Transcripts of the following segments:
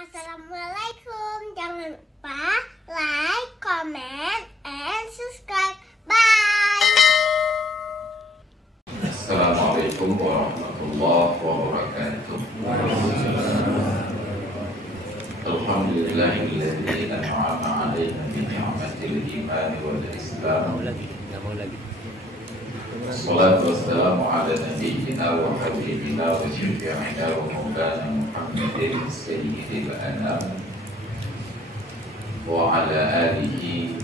Assalamualaikum. Jangan lupa like, comment, and subscribe. Bye. Assalamualaikum warahmatullahi wabarakatuh. Alhamdulillahilladzi an'ama 'alaina bi ni'matil iman wal islam. Wassalatu wassalamu ala nabiyyina wa habibina wa syafi'ina wa maulana Muhammadin sayyidil anam wa ala alihi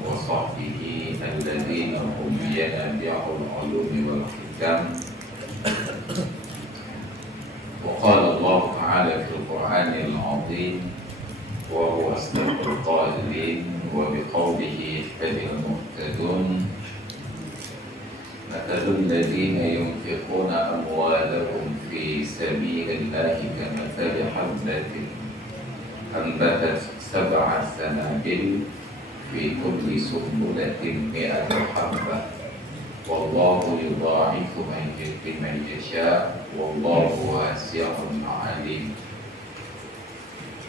wa sahbihi alladzina hum yanabi'ul ulumi wal hikam. Wa qala Allah ta'ala fil Qur'anil 'azim wa huwa asdaqul qailin wa biqawlihi ihtadil muhtadun. مثل الذين ينفقون أموالهم في سبيل الله كمثل حبة أنبتت 7 سنابل في كل سنبلة 100 حبة والله يضاعف من يشاء والله واسع عليم.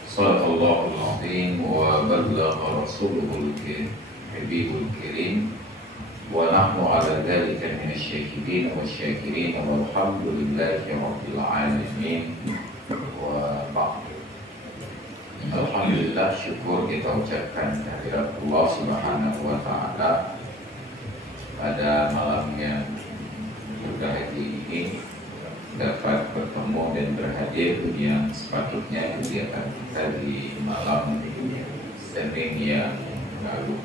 صدق الله العظيم وبلغ رسوله الحبيب الكريم ونحن على ذلك من الشاكرين والشاكرين والحمد لله رب العالمين. وبعد. Alhamdulillah, syukur kita ucapkan kehadirat Allah Subhanahu wa Ta'ala pada malam yang berbahagia ini dapat bertemu dan berhadir yang sepatutnya kegiatan kita di malam Senin yang lalu.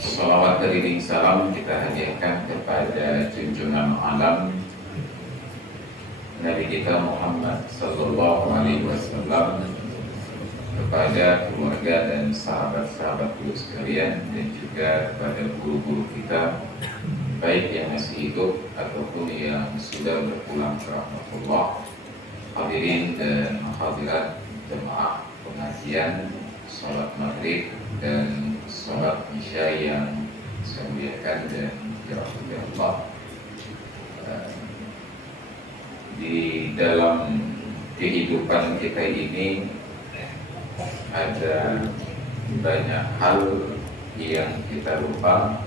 Salawat beriring salam kita hadiahkan kepada junjungan alam Nabi kita Muhammad sallallahu alaihi wasallam, kepada keluarga dan sahabat-sahabat beliau sekalian, dan juga kepada guru-guru kita baik yang masih hidup ataupun yang sudah berpulang ke rahmatullah. Hadirin dan hadirat jemaah pengajian salat maghrib dan salat isya yang saya muliakan dan dirahmati Allah. Di dalam kehidupan kita ini ada banyak hal yang kita lupa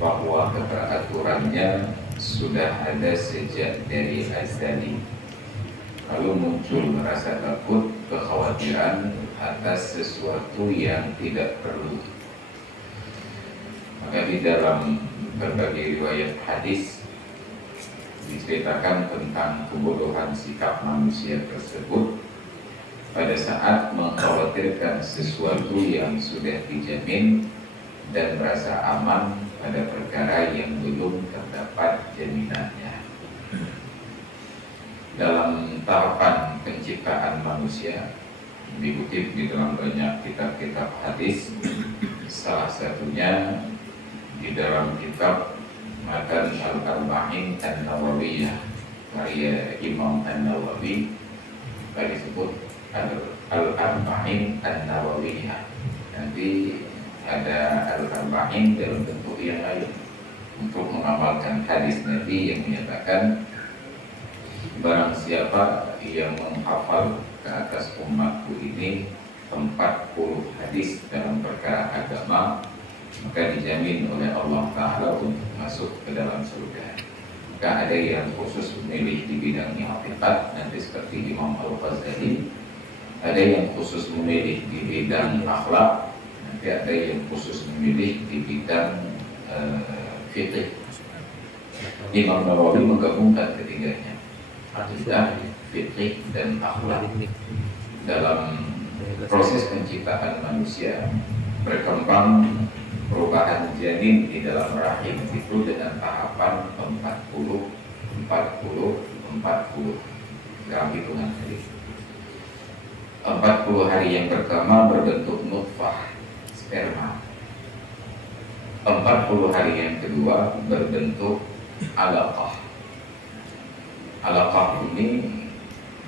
bahwa keteraturannya sudah ada sejak dari azali. Lalu muncul rasa takut, kekhawatiran atas sesuatu yang tidak perlu. Maka di dalam berbagai riwayat hadis diceritakan tentang kebodohan sikap manusia tersebut pada saat mengkhawatirkan sesuatu yang sudah dijamin dan merasa aman pada perkara yang belum terdapat jaminannya. Dalam tahapan penciptaan manusia dikutip di dalam banyak kitab-kitab hadis, salah satunya di dalam kitab Matan Al-Arba'in An-Nawawiyah karya Imam An-Nawawi, disebut Al-Arba'in An-Nawawiyah. Nanti ada Al-Arba'in dalam bentuk yang lain untuk mengamalkan hadis Nabi yang menyatakan barang siapa yang menghafal ke atas umatku ini 40 hadis dalam perkara agama, maka dijamin oleh Allah Ta'ala untuk masuk ke dalam surga. Maka ada yang khusus memilih di bidang hakikat, nanti seperti Imam Al-Ghazali. Ada yang khusus memilih di bidang akhlak, nanti ada yang khusus memilih di bidang fikih. Imam Nawawi menggabungkan ketiganya, akidah, fikih, dan akhlak. Dalam proses penciptaan manusia berkembang perubahan janin di dalam rahim itu dengan tahapan 40 dalam hitungan hari. 40 hari yang pertama berbentuk nutfah, sperma. 40 hari yang kedua berbentuk alaqah. Alaqah ini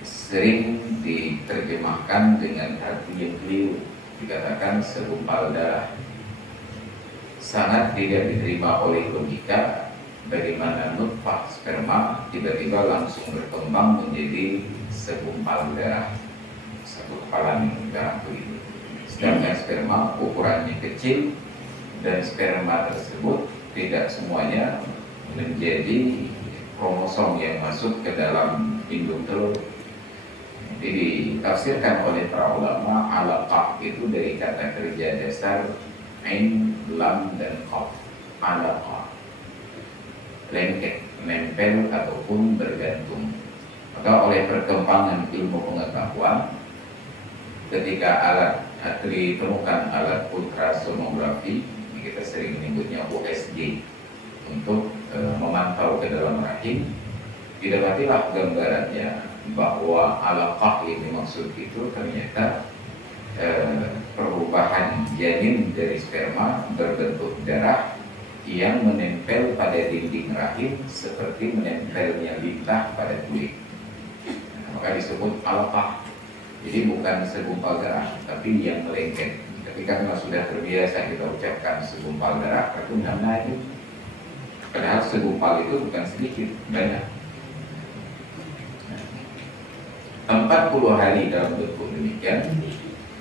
sering diterjemahkan dengan arti yang keliru, dikatakan segumpal darah. Sangat tidak diterima oleh logika bagaimana nutfah sperma tiba-tiba langsung berkembang menjadi segumpal darah. satu kepalan darah itu. Sedangkan sperma ukurannya kecil dan sperma tersebut tidak semuanya menjadi kromosom yang masuk ke dalam indung telur. Jadi ditafsirkan oleh para ulama alaqah itu dari kata kerja dasar ain, lam, dan qaf. Alaqah, lengket, nempel ataupun bergantung. Maka oleh perkembangan ilmu pengetahuan, ketika ditemukan alat ultrasonografi, kita sering menyebutnya USG, untuk memantau ke dalam rahim, didapatilah gambarannya bahwa alaqah yang dimaksud itu ternyata perubahan janin dari sperma berbentuk darah yang menempel pada dinding rahim seperti menempelnya lintah pada kulit. Maka disebut alaqah. Jadi bukan segumpal darah, tapi yang melengket. Tapi karena sudah terbiasa kita ucapkan segumpal darah, itu namanya itu. Padahal segumpal itu bukan sedikit, banyak. 40 hari dalam bentuk demikian,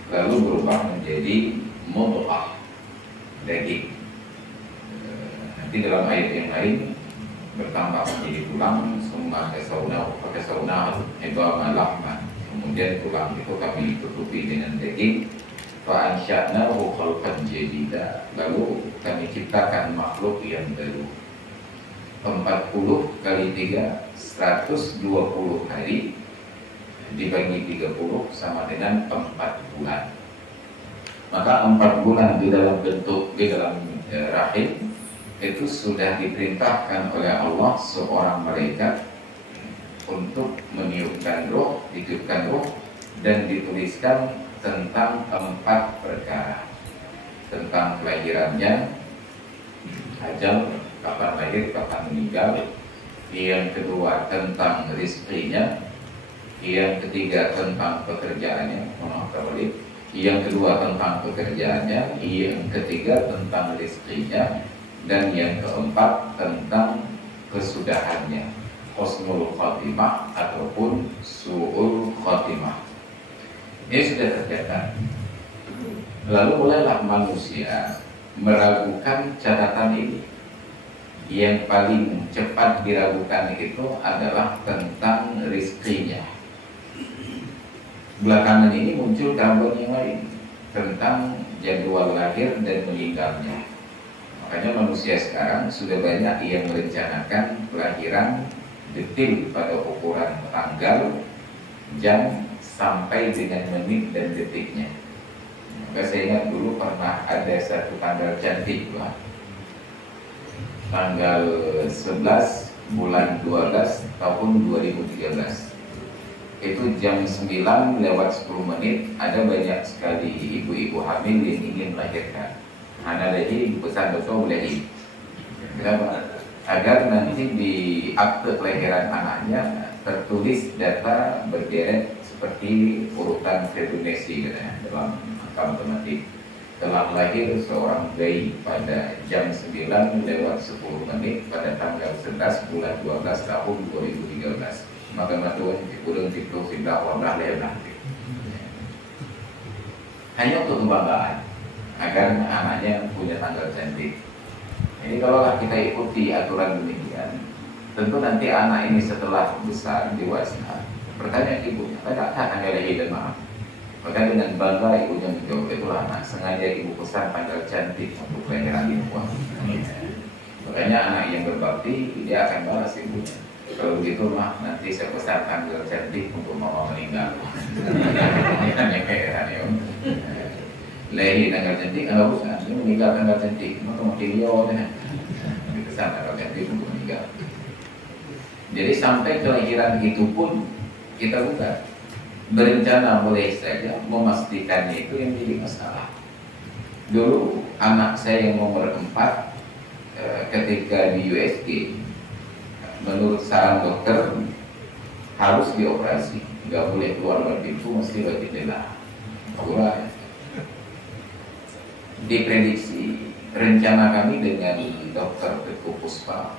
lalu berubah menjadi mudghah, daging. Nanti dalam ayat yang lain bertambah menjadi tulang, semua pakai sauna, ibama lahman. Kemudian tulang itu kami tutupi dengan daging. Fa ansya'nahu khalqan jadida. Lalu kami ciptakan makhluk yang baru. 40 kali 3 120 hari dibagi 30 sama dengan 4 bulan. Maka 4 bulan di dalam bentuk rahim itu sudah diperintahkan oleh Allah seorang malaikat untuk meniupkan roh, ditiupkan roh, dan dituliskan tentang 4 perkara. Tentang kelahirannya, ajal, kapan lahir, kapan meninggal. Yang kedua tentang rizkinya. Yang ketiga tentang pekerjaannya. Yang kedua tentang pekerjaannya. Yang ketiga tentang rizkinya. Dan yang keempat tentang kesudahannya, husnul khatimah ataupun su'ul khatimah. Ini sudah tercatat. Lalu mulailah manusia meragukan catatan ini. Yang paling cepat diragukan itu adalah tentang rizkinya. Belakangan ini muncul gangguan yang lain tentang jadwal lahir dan meninggalnya. Makanya manusia sekarang sudah banyak yang merencanakan kelahiran detil pada ukuran tanggal, jam, sampai dengan menit dan detiknya. Maka saya ingat dulu pernah ada satu tanggal cantik, Pak. Tanggal 11 bulan 12 tahun 2013. Itu jam 9 lewat 10 menit, ada banyak sekali ibu-ibu hamil yang ingin melahirkan. Anak lagi pesan dokter boleh. Kenapa? Agar nanti di akte kelahiran anaknya tertulis data berderet seperti urutan Fibonacci dalam angka matematik. Telah lahir seorang bayi pada jam 9 lewat 10 menit pada tanggal 11 bulan 12 tahun 2013. Maka matuan dikurung itu sudah wabah lebar. Hanya untuk kebanggaan agar anaknya punya tanggal cantik. Jadi kalau kita ikuti aturan demikian, tentu nanti anak ini setelah besar dewasa bertanya ibunya, "Ada tanggal lahir dan maaf?" Maka dengan bangga ibunya menjawab, "Itulah anak, sengaja ibu pesan tanggal cantik untuk kelahiran ibu." Makanya anak yang berbakti dia akan balas ibunya. Kalau begitu mah nanti saya pesan tanggal cantik untuk mama meninggal. Hanya kayak ya. Lahir tanggal cantik, kalau bukan, dia meninggal tanggal cantik, maka mati dia kan. Pesan tanggal cantik untuk meninggal. Jadi sampai kelahiran itu pun kita bukan berencana boleh saja, memastikannya itu yang jadi masalah. Dulu anak saya yang nomor 4 ketika di USG, menurut saran dokter harus dioperasi, nggak boleh keluar lewat pintu, mesti lewat jendela. Kurang. Diprediksi rencana kami dengan dokter Teguh Puspa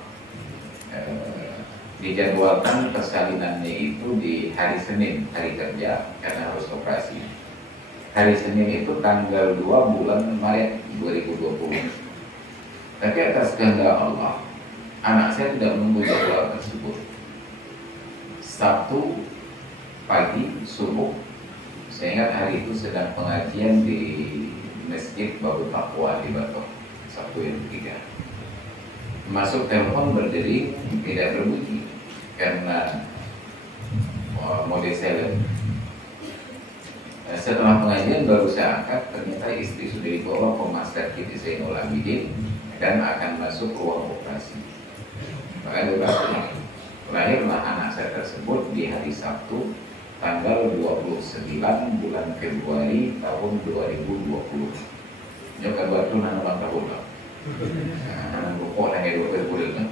dijadwalkan persalinannya itu di hari Senin, hari kerja, karena harus operasi. Hari Senin itu tanggal 2 bulan Maret 2020. Tapi atas kehendak Allah, anak saya tidak menunggu jadwal tersebut. Sabtu pagi subuh, saya ingat hari itu sedang pengajian di Masjid Baru Taqwa di Batok, Sabtu yang ketiga. Masuk telepon berdering, tidak berbunyi karena mode silent. Setelah pengajian baru saya angkat, ternyata istri sudah dibawa ke rumah sakit Zainul Abidin dan akan masuk ruang operasi. Maka lahirlah anak saya tersebut di hari Sabtu tanggal 29 bulan Februari tahun 2020. Nyokap batu nang ulang tahun lah. Pokok lagi 2020 kan.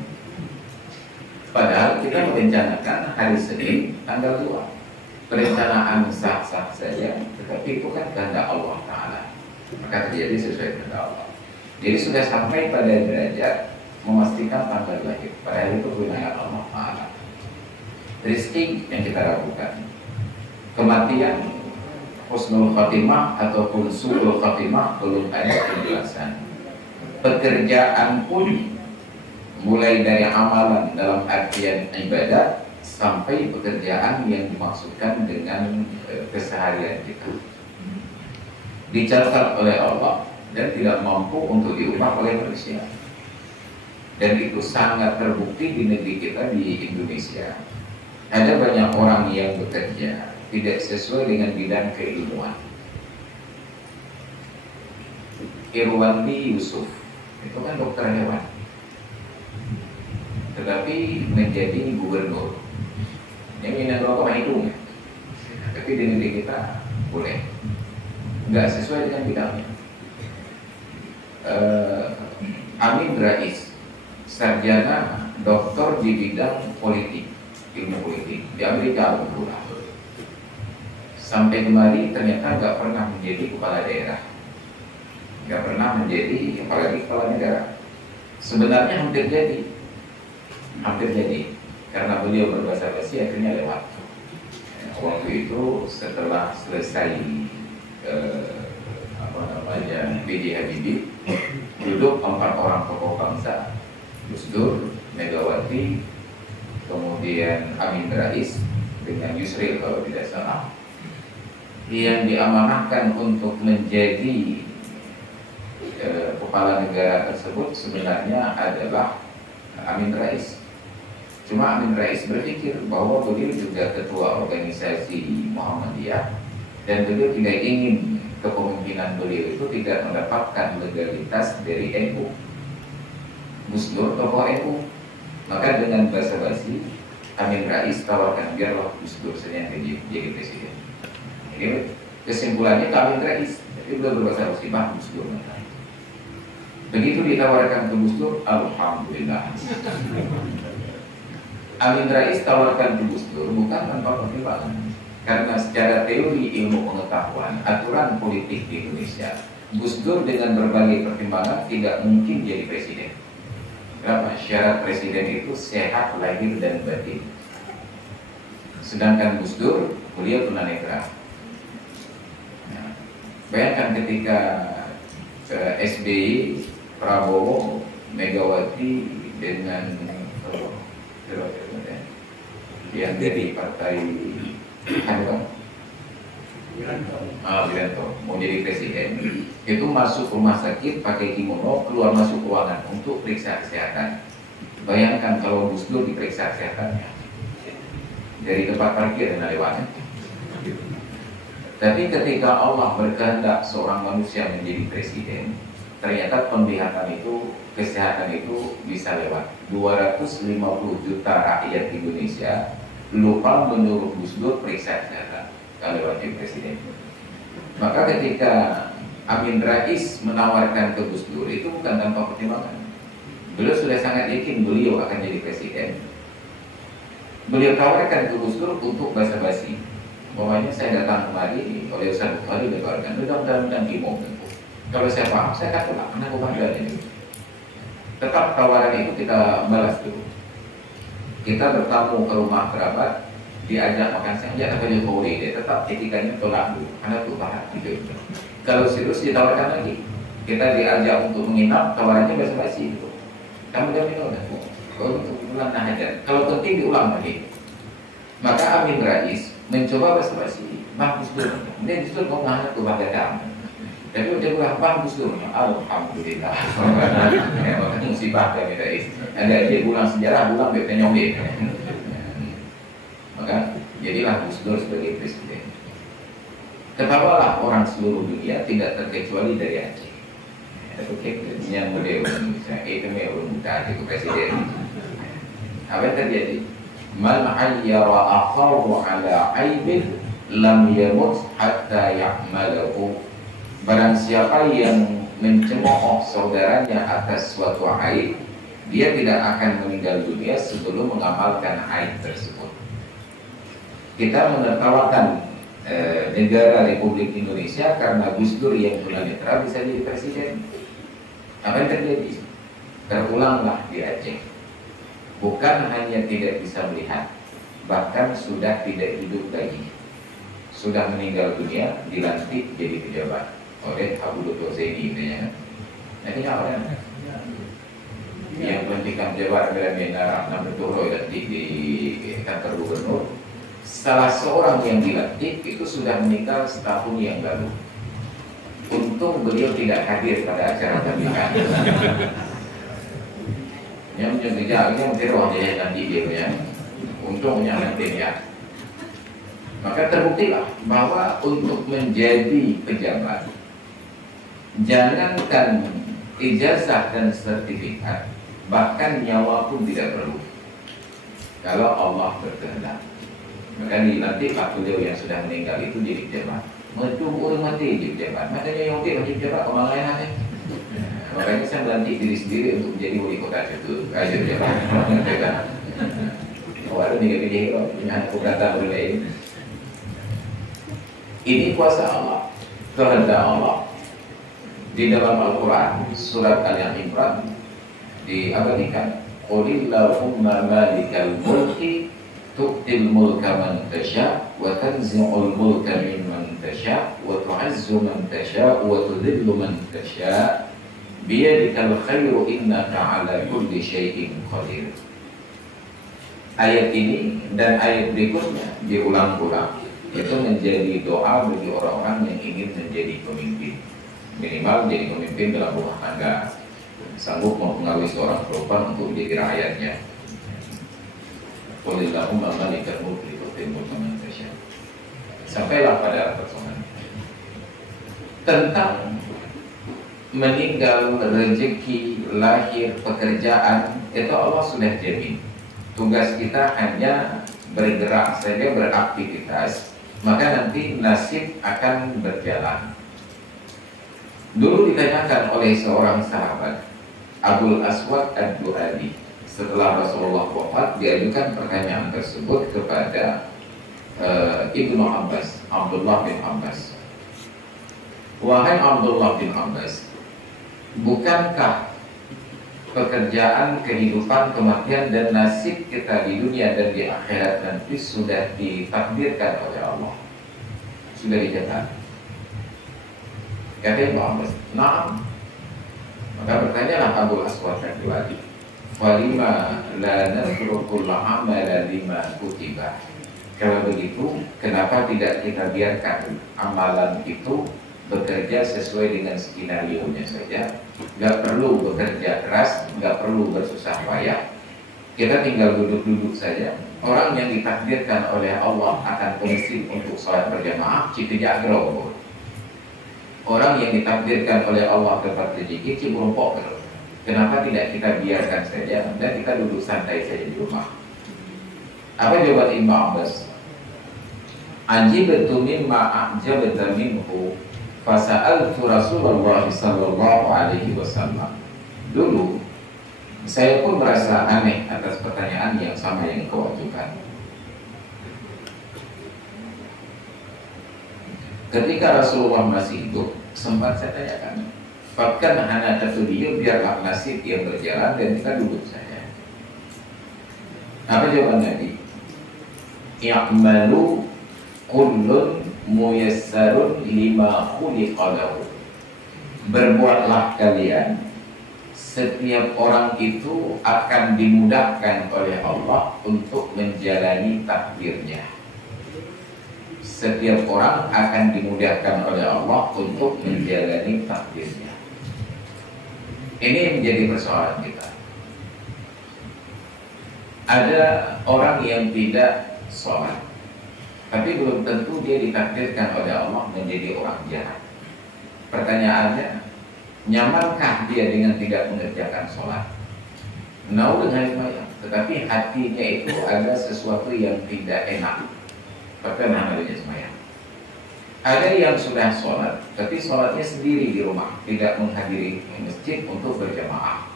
Padahal kita merencanakan hari Senin tanggal 2. Perencanaan sah-sah saja, tetapi itu kan kehendak Allah Ta'ala. Maka terjadi sesuai kehendak Allah. Jadi sudah sampai pada derajat memastikan tanggal lahir. Padahal itu wilayah Allah Ta'ala. Rizki yang kita lakukan, kematian, husnul khatimah ataupun su'ul khatimah belum ada penjelasan. Pekerjaan pun mulai dari amalan dalam artian ibadat sampai pekerjaan yang dimaksudkan dengan keseharian kita dicatat oleh Allah dan tidak mampu untuk diubah oleh manusia. Dan itu sangat terbukti di negeri kita di Indonesia. Ada banyak orang yang bekerja tidak sesuai dengan bidang keilmuan. Irwandi Yusuf itu kan dokter hewan, tetapi menjadi gubernur. Yang minat rokok hidung, tapi di negeri kita boleh, nggak sesuai dengan bidangnya. Amin Rais, sarjana doktor di bidang politik, ilmu politik di Amerika pula. Sampai kemari ternyata nggak pernah menjadi kepala daerah, nggak pernah menjadi kepala negara. Sebenarnya hampir jadi, karena beliau berbahasa basi akhirnya lewat. Waktu itu setelah selesai B.J. Habibie, duduk 4 orang tokoh bangsa, Gus Dur, Megawati, kemudian Amin Rais dengan Yusril kalau tidak salah, yang diamanahkan untuk menjadi kepala negara tersebut sebenarnya adalah Amin Rais. Cuma Amin Rais berpikir bahwa beliau juga ketua organisasi Muhammadiyah dan beliau tidak ingin kepemimpinan beliau itu tidak mendapatkan legalitas dari NU. Gus Dur tokoh NU. Maka dengan basa-basi Amin Rais tawarkan biarlah Gus Dur saja yang jadi presiden. Ini kesimpulannya ke Amin Rais. Jadi beliau berbahasa basi Gus Dur. Begitu ditawarkan ke Gus Dur, alhamdulillah. Amin Rais tawarkan ke Gus Dur bukan tanpa pertimbangan, karena secara teori ilmu pengetahuan aturan politik di Indonesia, Gus Dur dengan berbagai pertimbangan tidak mungkin jadi presiden. Kenapa? Syarat presiden itu sehat lahir dan batin. Sedangkan Gus Dur beliau tunanetra. Nah, bayangkan ketika SBY, Prabowo, Megawati dengan yang dari partai Wiranto mau jadi presiden, itu masuk rumah sakit pakai kimono, keluar masuk ruangan untuk periksa kesehatan. Bayangkan kalau Gus Dur diperiksa kesehatannya dari tempat parkir dan lewatnya. Tapi ketika Allah berkehendak seorang manusia menjadi presiden, ternyata penglihatan itu, kesehatan itu bisa lewat. 250 juta rakyat Indonesia lupa menyuruh Gus Dur periksa kesehatan kalau wajib presiden. Maka ketika Amin Rais menawarkan ke Gus Dur itu bukan tanpa pertimbangan. Beliau sudah sangat yakin beliau akan jadi presiden. Beliau tawarkan ke Gus Dur untuk basa-basi. Pokoknya saya datang kemari oleh Ustaz Bukhari ditawarkan, mudah-mudahan Kimo. Kalau saya paham, saya akan tolak karena kebahagiaan ini. Tetap tawaran itu kita balas dulu. Kita bertamu ke rumah kerabat, diajak makan siang, ya tapi dia boleh, dia tetap etikanya tolak dulu, karena itu bahan hidup. Kalau serius ditawarkan lagi, kita diajak untuk menginap, tawarannya basa-basi itu. Kamu udah minum udah, kalau untuk ulang hajat, kalau penting diulang lagi. Maka Amin Rais mencoba basa-basi, bagus dulu, dia justru mau ngahat tuh bagadam. Tapi udah bilang bagus dulu, alhamdulillah. Maka musibah Amin Rais. Ada dia ulang sejarah, ulang biar nyombe. Maka jadilah Gus Dur sebagai presiden. Ketawalah orang seluruh dunia tidak terkecuali dari Aceh. Oke, yang model Indonesia itu memang mudah itu presiden. Apa yang terjadi? Man ayyara akhahu ala aibin lam yamut hatta ya'malahu. Barang siapa yang mencemooh saudaranya atas suatu aib, dia tidak akan meninggal dunia sebelum mengamalkan aib tersebut. Kita menertawakan negara Republik Indonesia karena Gus Dur yang tunanetra bisa jadi presiden. Apa yang terjadi? Terulanglah di Aceh. Bukan hanya tidak bisa melihat, bahkan sudah tidak hidup lagi. Sudah meninggal dunia, dilantik jadi pejabat oleh Abu Dr. Zaini. Nanti orang yang pelantikan pejabat adalah Menara Nampeturo di kantor gubernur. Salah seorang yang dilantik itu sudah meninggal setahun yang lalu. Untung beliau tidak hadir pada acara pelantikan. Yang menjaga mungkin orangnya nanti dia punya. Untungnya nanti ya. Maka terbuktilah bahwa untuk menjadi pejabat, jangankan ijazah dan sertifikat, bahkan nyawa pun tidak perlu. Kalau Allah berkehendak. Maka nanti Pak beliau yang sudah meninggal itu jadi pejabat. Menunggu mati jadi pejabat. Makanya yang oke menjadi pejabat orang lain aja. Makanya saya melantik diri sendiri untuk menjadi wali kota itu. Aja pejabat. Awalnya nih gede punya anak kata boleh. Ini kuasa Allah, kehendak Allah. Di dalam Al-Quran surat Al-Imran diabadikan. Qulillahumma malikal mulki tu'til mulka man tasha' wa tanzi'ul mulka mimman tasha' wa tu'azzu man tasha' wa tudhillu man tasha' biyadikal khairu innaka 'ala kulli syai'in qadir. Ayat ini dan ayat berikutnya diulang-ulang. Itu menjadi doa bagi orang-orang yang ingin menjadi pemimpin. Minimal jadi pemimpin dalam rumah tangga, sanggup mempengaruhi seorang perempuan untuk menjadi rakyatnya. Qulillahumma malikal mulki tu'til mulka man tasha'. Sampailah pada persoalan tentang meninggal, rezeki, lahir, pekerjaan, itu Allah sudah jamin. Tugas kita hanya bergerak saja, beraktivitas, maka nanti nasib akan berjalan. Dulu ditanyakan oleh seorang sahabat, Abul Aswad Ad-Du'ali, setelah Rasulullah wafat, diajukan pertanyaan tersebut kepada Ibnu Abbas, Abdullah bin Abbas. Wahai Abdullah bin Abbas, bukankah pekerjaan, kehidupan, kematian, dan nasib kita di dunia dan di akhirat nanti sudah ditakdirkan oleh Allah, sudah dicatat? Kata Ibnu Abbas, "Na'am." Maka bertanyalah Abul Aswad Ad-Du'ali, "Falima la nasrukul amala lima kutiba?" Kalau begitu, kenapa tidak kita biarkan amalan itu bekerja sesuai dengan skenario-nya saja? Gak perlu bekerja keras, gak perlu bersusah payah. Kita tinggal duduk-duduk saja. Orang yang ditakdirkan oleh Allah akan ke masjid untuk sholat berjamaah, cikijak gerobol. Orang yang ditakdirkan oleh Allah dapat rezeki, cibumpok. Kenapa tidak kita biarkan saja dan kita duduk santai saja di rumah? Apa jawaban Ibnu Abbas? Ajibtu mimma a'jabta minhu fasa'altu Rasulullah sallallahu alaihi wasallam. Dulu saya pun merasa aneh atas pertanyaan yang sama yang kau ajukan. Ketika Rasulullah masih hidup, sempat saya tanyakan, "Fakkan hana tatudiyu, biarlah nasib yang berjalan dan kita duduk saja." Apa jawaban Nabi? I'malu kullun muyassarun lima khuliqa lahu. Berbuatlah kalian, setiap orang itu akan dimudahkan oleh Allah untuk menjalani takdirnya. Setiap orang akan dimudahkan oleh Allah untuk menjalani takdirnya. Ini menjadi persoalan kita. Ada orang yang tidak sholat, tapi belum tentu dia ditakdirkan oleh Allah menjadi orang jahat. Pertanyaannya, nyamankah dia dengan tidak mengerjakan sholat? Mau dengan sembahyang, tetapi hatinya itu ada sesuatu yang tidak enak. Pertanyaan adanya sembahyang. Ada yang sudah sholat, tapi sholatnya sendiri di rumah, tidak menghadiri masjid untuk berjamaah.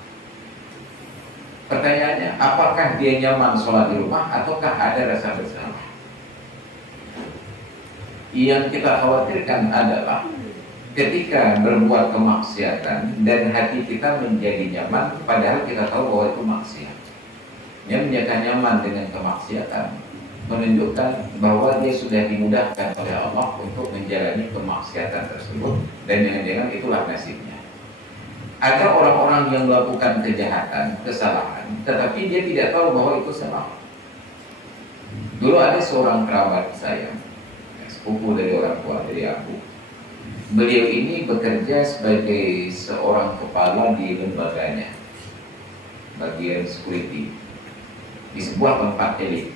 Pertanyaannya, apakah dia nyaman sholat di rumah ataukah ada rasa bersalah? Yang kita khawatirkan adalah ketika berbuat kemaksiatan dan hati kita menjadi nyaman, padahal kita tahu bahwa itu maksiat. Yang menyatakan nyaman dengan kemaksiatan menunjukkan bahwa dia sudah dimudahkan oleh Allah untuk menjalani kemaksiatan tersebut, dan jangan-jangan itulah nasibnya. Ada orang-orang yang melakukan kejahatan, kesalahan, tetapi dia tidak tahu bahwa itu salah. Dulu ada seorang kerabat saya, sepupu dari orang tua dari aku. Beliau ini bekerja sebagai seorang kepala di lembaganya, bagian security di sebuah tempat elit.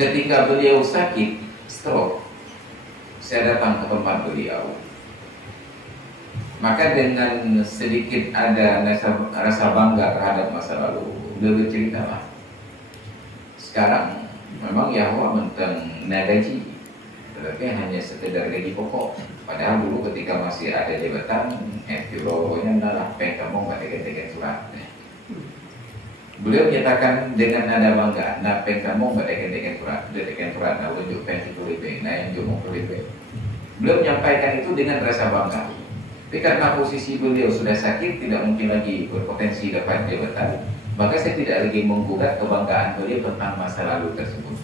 Ketika beliau sakit, stroke, saya datang ke tempat beliau. Maka dengan sedikit ada rasa bangga terhadap masa lalu, beliau bercerita, sekarang memang Yahwa mentang gaji, tetapi hanya sekedar gaji pokok. Padahal dulu ketika masih ada jabatan, pokoknya adalah kamu nggak tekan surat. Beliau menyatakan dengan nada bangga, nah kamu nggak tekan surat, tekan surat, nah unjuk pensi kulibeng, nah yang jumuk kulibeng. Beliau menyampaikan itu dengan rasa bangga. Tapi karena posisi beliau sudah sakit, tidak mungkin lagi berpotensi dapat jabatan, maka saya tidak lagi menggugat kebanggaan beliau tentang masa lalu tersebut.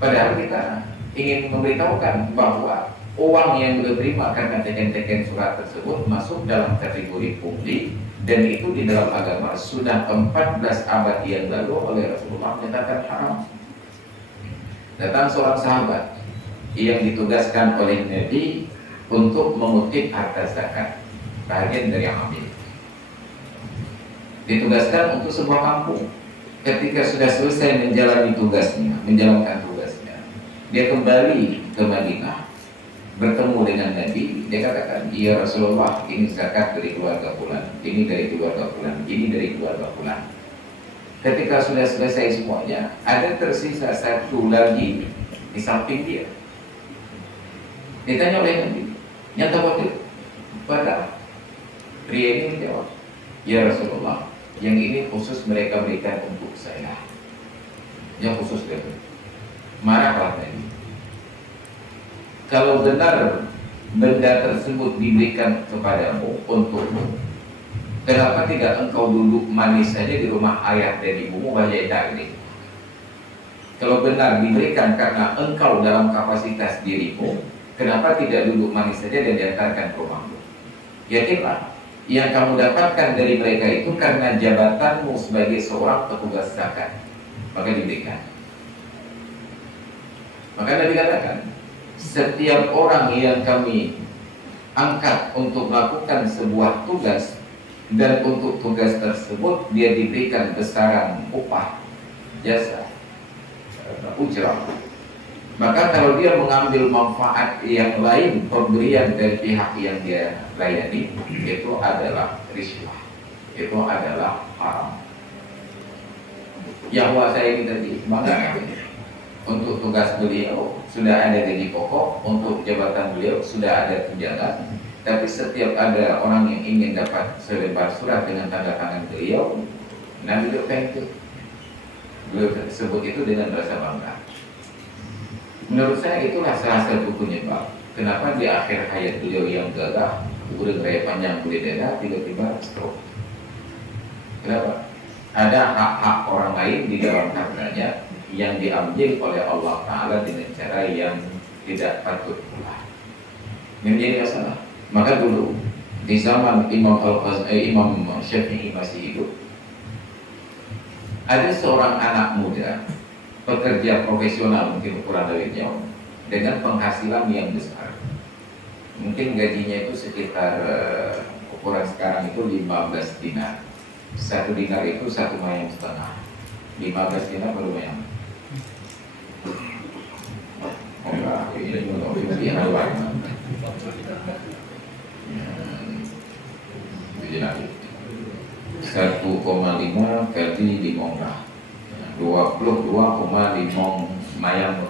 Padahal kita ingin memberitahukan bahwa uang yang beliau terima karena tekan-tekan surat tersebut masuk dalam kategori publik, dan itu di dalam agama sudah 14 abad yang lalu oleh Rasulullah menyatakan haram. Datang seorang sahabat yang ditugaskan oleh Nabi untuk mengutip harta zakat, bagian dari yang ambil. Ditugaskan untuk sebuah kampung. Ketika sudah selesai menjalani tugasnya, menjalankan tugasnya, dia kembali ke Madinah, bertemu dengan Nabi. Dia katakan, ya Rasulullah, ini zakat dari keluarga fulan, ini dari keluarga fulan, ini dari keluarga fulan. Ketika sudah selesai semuanya, ada tersisa satu lagi di samping dia. Ditanya oleh Nabi, nyata waktu pada pria ini menjawab, ya Rasulullah, yang ini khusus mereka berikan untuk saya. Yang khusus dia. Marahlah Nabi. Kalau benar benda tersebut diberikan kepadamu untukmu, kenapa tidak engkau duduk manis saja di rumah ayah dan ibumu banyak ini? Kalau benar diberikan karena engkau dalam kapasitas dirimu, kenapa tidak duduk manis saja dan diantarkan ke rumahmu? Yakinlah, yang kamu dapatkan dari mereka itu karena jabatanmu sebagai seorang petugas zakat, maka diberikan. Maka Nabi katakan, setiap orang yang kami angkat untuk melakukan sebuah tugas, dan untuk tugas tersebut dia diberikan besaran upah, jasa, ujrah, maka kalau dia mengambil manfaat yang lain, pemberian dari pihak yang dia layani, itu adalah riswah, itu adalah haram. Yahwa saya ini tadi bangga, untuk tugas beliau sudah ada gaji pokok, untuk jabatan beliau sudah ada tunjangan. Tapi setiap ada orang yang ingin dapat selembar surat dengan tanda tangan beliau, nah beliau pengen, beliau sebut itu dengan rasa bangga. Menurut saya itulah salah satu penyebab kenapa di akhir hayat beliau yang gagah, udah gaya panjang kulit dada, tiba-tiba stroke. Kenapa? ada hak-hak orang lain di dalam hartanya yang diambil oleh Allah Ta'ala dengan cara yang tidak patut pula. Ini menjadi masalah. Maka dulu di zaman Imam Syafi'i masih hidup, ada seorang anak muda pekerja profesional, mungkin ukuran dari jauh, dengan penghasilan yang besar. Mungkin gajinya itu sekitar ukuran sekarang itu 15 dinar. 1 dinar itu 1,5 mayang. 15 dinar baru mayang. Oh enggak, ini juga lebih halal. Jadi 1,5 kali 5 22,5 mayang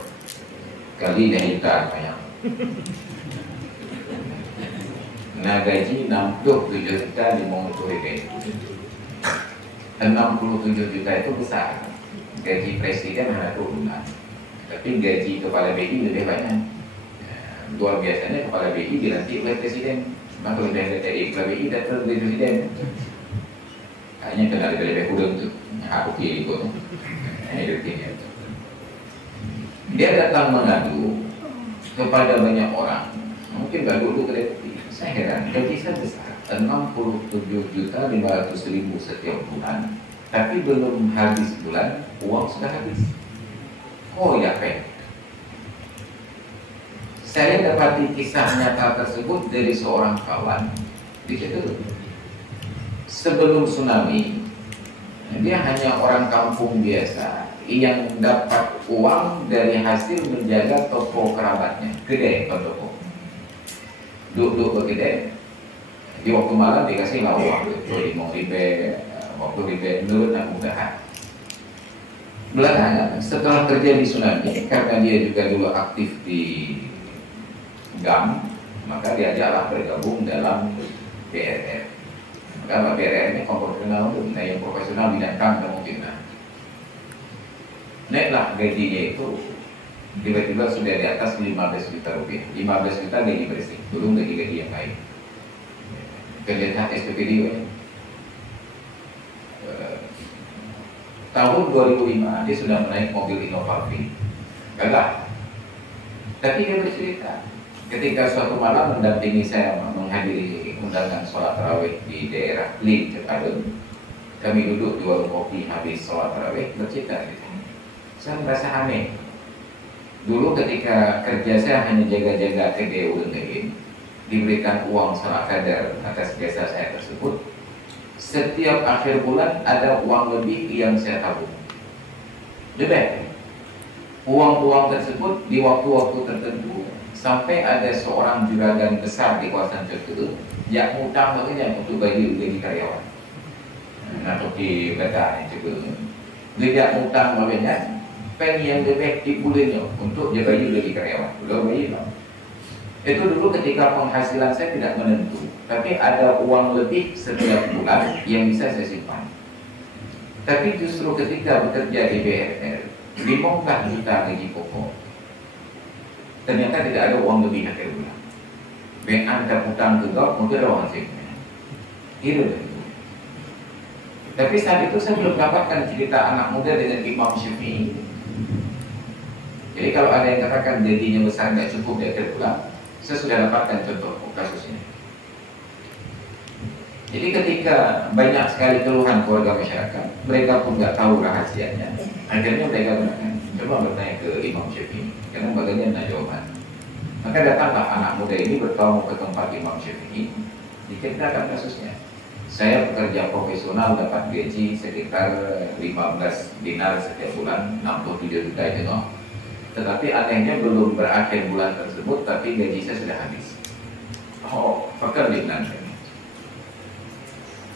kali dahita mayang. Nah gaji 67 juta di Mongoto ini. 67 juta itu besar. Gaji presiden hanya turunan. Tapi gaji kepala BI lebih banyak. Luar biasanya kepala BI dilantik oleh presiden. Maka lebih dari kepala BI datang dari presiden. Kayaknya kena lebih kurang tu. Aku kiri ikut. Dia datang mengadu kepada banyak orang. Mungkin gak dulu kedai kopi. Saya heran, gaji saya besar 67.500.000 setiap bulan, tapi belum habis bulan, uang sudah habis. Oh ya Pak, saya dapati kisah nyata tersebut dari seorang kawan di situ. Sebelum tsunami, dia hanya orang kampung biasa yang dapat uang dari hasil menjaga toko kerabatnya, kedai atau toko. Duduk bekedai, di waktu malam dikasih uang, 5.000, waktu ribe menurut aku mudahan. Belakangan setelah terjadi tsunami, karena dia juga dulu aktif di GAM, maka diajaklah bergabung dalam BRR. Maka BRR ini profesional, yang profesional bidang kemungkinan. Naiklah gajinya itu tiba-tiba sudah di atas 15 juta rupiah. 15 juta gaji bersih, belum gaji-gaji yang lain. Kelihatan SPP dia. Tahun 2005 dia sudah menaik mobil Innova V. Gagal. Tapi dia bercerita, ketika suatu malam mendampingi saya menghadiri undangan sholat tarawih di daerah Lin, Cekadung. Kami duduk di warung kopi habis sholat tarawih, bercerita gitu. Saya merasa aneh. Dulu ketika kerja saya hanya jaga-jaga TGU dan diberikan uang salah kadar atas jasa saya tersebut. Setiap akhir bulan ada uang lebih yang saya tabung. Lebih. Uang-uang tersebut di waktu-waktu tertentu sampai ada seorang juragan besar di kawasan tersebut yang ngutang makanya untuk bagi karyawan. Atau di kata juga dia ngutang makanya yang lebih di bulannya untuk dia bagi karyawan. Udah bagi lah. Itu dulu ketika penghasilan saya tidak menentu, tapi ada uang lebih setiap bulan yang bisa saya simpan. Tapi justru ketika bekerja di BRR, 15 juta gaji pokok, ternyata tidak ada uang lebih akhir bulan. Bank Anda hutang ke GAP untuk ada uang simpan. Itu. Tapi saat itu saya belum dapatkan cerita anak muda dengan Imam Syafi'i. Jadi kalau ada yang katakan gajinya besar nggak cukup di akhir bulan, saya sudah dapatkan contoh kasusnya. Jadi ketika banyak sekali keluhan keluarga masyarakat, mereka pun nggak tahu rahasianya. Akhirnya mereka coba bertanya ke Imam Syafi'i, karena bagaimana jawaban. Maka datanglah anak muda ini bertamu ke tempat Imam Syafi'i, diceritakan kasusnya. Saya pekerja profesional dapat gaji sekitar 15 dinar setiap bulan, 67 juta itu no. Tetapi anehnya belum berakhir bulan tersebut, tapi gaji saya sudah habis. Oh, fakir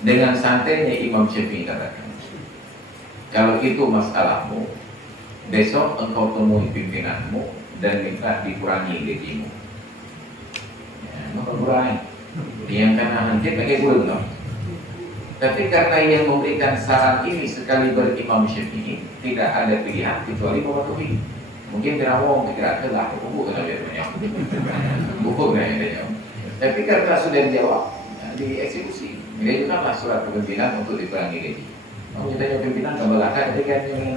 dengan santainya Imam Syafi'i katakan, kalau itu masalahmu, besok engkau temui pimpinanmu dan minta dikurangi gajimu. Ya, maka kurangi. Yang karena nanti pakai gula. Tapi karena yang memberikan saran ini sekali berimam Syafi'i, tidak ada pilihan kecuali mematuhi. Mungkin kenapa tidak ada lah, buku kena biasanya, buku kena. Tapi karena sudah dijawab, dieksekusi. Dia juga surat kepemimpinan untuk dikurangi gaji. Kalau kita yang pimpinan kebelakang, jadi kan yang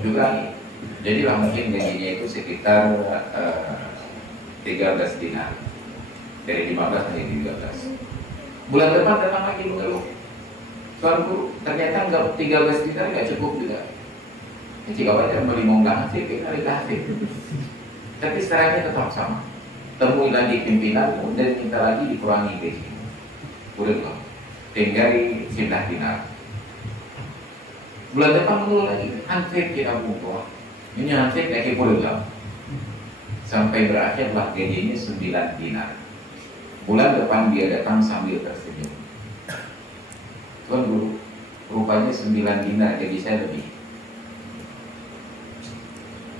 juga. Jadilah mungkin gajinya itu sekitar 13 dinar. Dari 15 menjadi 13. Bulan depan datang lagi mengeluh. Tuan guru, ternyata enggak 13 dinar enggak cukup juga. Jika wajar beli monggang sih, kita dikasih. Tapi setelahnya tetap sama. Temui lagi pimpinanmu dan minta lagi dikurangi gaji. Udah loh. Tinggal 11 dinar. Bulan depan mengeluh lagi. Hansip kita buka. Ini hansip lagi pulang. Sampai berakhirlah gajinya 9 dinar. Bulan depan dia datang sambil tersenyum. Tuan guru, rupanya 9 dinar gaji saya lebih.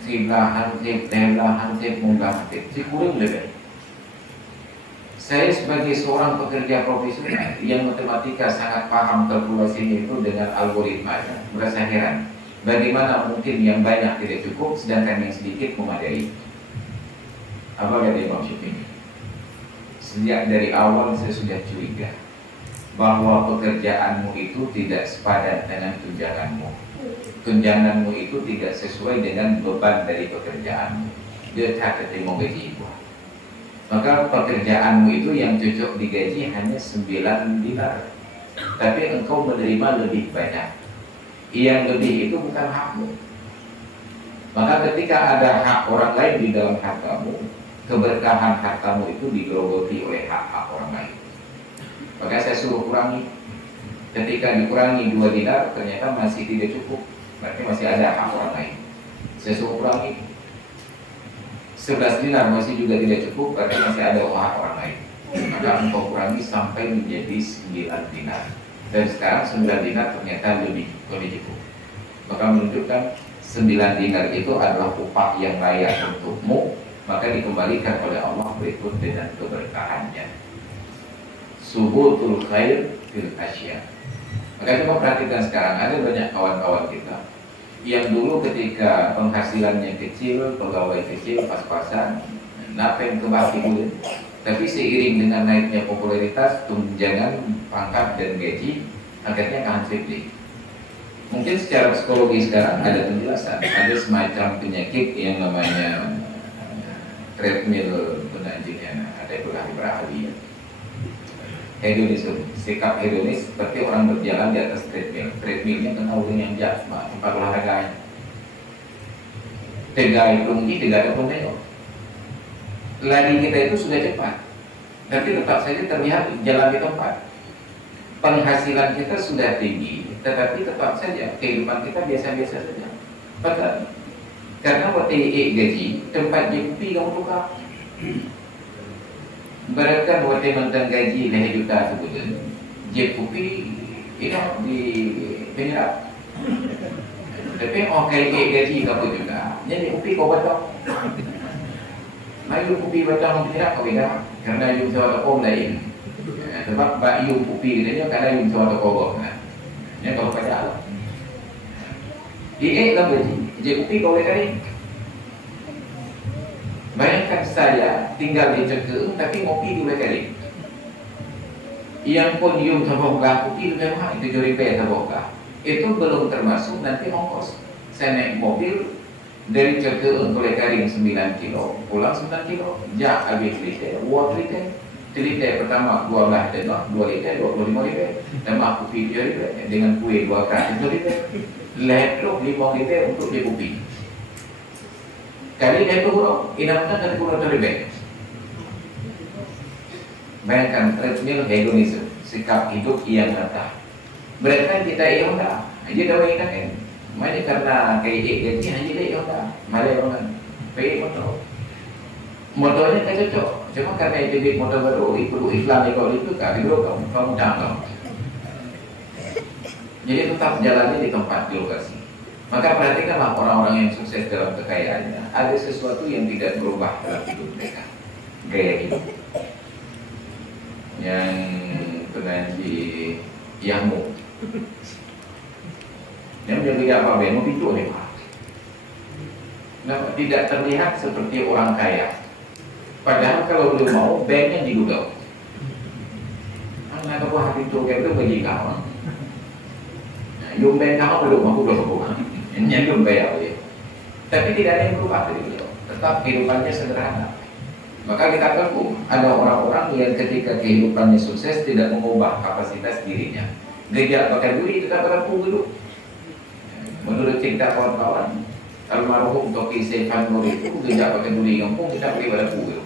Sila hansip, lela hansip, munggah hansip. Si kurang lebih. Saya sebagai seorang pekerja profesional yang matematika sangat paham kalkulasinya itu dengan algoritmanya, merasa heran. Bagaimana mungkin yang banyak tidak cukup sedangkan yang sedikit memadai? Apa kata Imam Syafi'i? Sejak dari awal saya sudah curiga bahwa pekerjaanmu itu tidak sepadan dengan tunjanganmu. Tunjanganmu itu tidak sesuai dengan beban dari pekerjaanmu. Dia tak terima gaji ibu. Maka pekerjaanmu itu yang cocok digaji hanya 9 dinar. Tapi engkau menerima lebih banyak. Yang lebih itu bukan hakmu. Maka ketika ada hak orang lain di dalam hartamu, keberkahan hartamu itu digerogoti oleh hak-hak orang lain. Maka saya suruh kurangi. Ketika dikurangi 2 dinar, ternyata masih tidak cukup. Berarti masih ada hak orang lain. Saya suruh kurangi 11 dinar masih juga tidak cukup, berarti masih ada hak orang lain. Maka engkau kurangi sampai menjadi 9 dinar. Dan sekarang 9 dinar ternyata lebih cukup. Maka menunjukkan 9 dinar itu adalah upah yang layak untukmu. Maka dikembalikan oleh Allah berikut dengan keberkahannya. Subutul khair fil asya. Maka coba perhatikan sekarang, ada banyak kawan-kawan kita yang dulu ketika penghasilannya kecil, pegawai kecil, pas-pasan, napeng ke baki dulu. Tapi seiring dengan naiknya popularitas, tunjangan, pangkat dan gaji, akhirnya hansip nih. Mungkin secara psikologi sekarang ada penjelasan, ada semacam penyakit yang namanya treadmill penanjingnya, ada berahli. Hedonisme, sikap hedonis seperti orang berjalan di atas treadmill. Treadmillnya kenal dengan jasma, tempat olahraganya. Tegai perunggi, tidak ada pembentuk. Lari kita itu sudah cepat, tapi tetap saja terlihat jalan di tempat. Penghasilan kita sudah tinggi, tetapi tetap saja kehidupan kita biasa-biasa saja. Padahal karena waktu gaji tempat JPP kamu tukar. Beratkan waktu mantan gaji 5 juta sebulan, JPP ini di penyerap. Tapi gaji kamu juga, jadi JPP kau batal. Mayu JPP batal penyerap kau beda, karena yung sa om lain. Sebab yung JPP dia karena yung sa kau kan. Ini kalau pada kamu gaji, JPP kau boleh. Bayangkan saya tinggal di Cengkeung tapi ngopi di Lekari. Yang pun yung tabokah kopi lebih mahal itu juripe tabokah. Itu belum termasuk nanti ongkos. Saya naik mobil dari Cengkeung ke Lekari 9 kilo, pulang 9 kilo. Jak habis liter, 2 liter. Liter pertama 12 liter, 2 liter, 25 liter. Tambah kopi 3 liter dengan kue 2 kerat 1 liter. Letruk 5 liter untuk beli kopi. Kali dia turun, inapkan dari pulau terlebih. Bayangkan treadmill hedonisme, sikap hidup yang rata. Berarti kita yang dah, aja dah bayangkan kan. Mana karena kayak gaji aja dah yang dah, malah orang pay motor. Motornya tak cocok, cuma karena itu di motor baru, ikut Islam kalau itu kan, itu kamu jangan. Jadi tetap jalannya di tempat di lokasi. Maka perhatikanlah orang-orang yang sukses dalam kekayaannya. Ada sesuatu yang tidak berubah dalam hidup mereka. Gaya hidup. Yang penanji yamu. Yang menjadi apa? Mau picu nih Pak. Tidak terlihat seperti orang kaya. Padahal kalau belum mau, banknya digugau. Anak apa hati itu kayak itu bagi kawan. Lumben kamu belum, aku belum bukan. Ini lumben ya. Tapi tidak ada yang berubah dari beliau. Tetap kehidupannya sederhana. Maka kita kagum ada orang-orang yang ketika kehidupannya sukses tidak mengubah kapasitas dirinya. Gejak pakai duri tetap berlaku dulu. Menurut cerita kawan-kawan, almarhum Toki Seifan Nur itu gejak pakai duri yang pun tidak boleh berlaku dulu.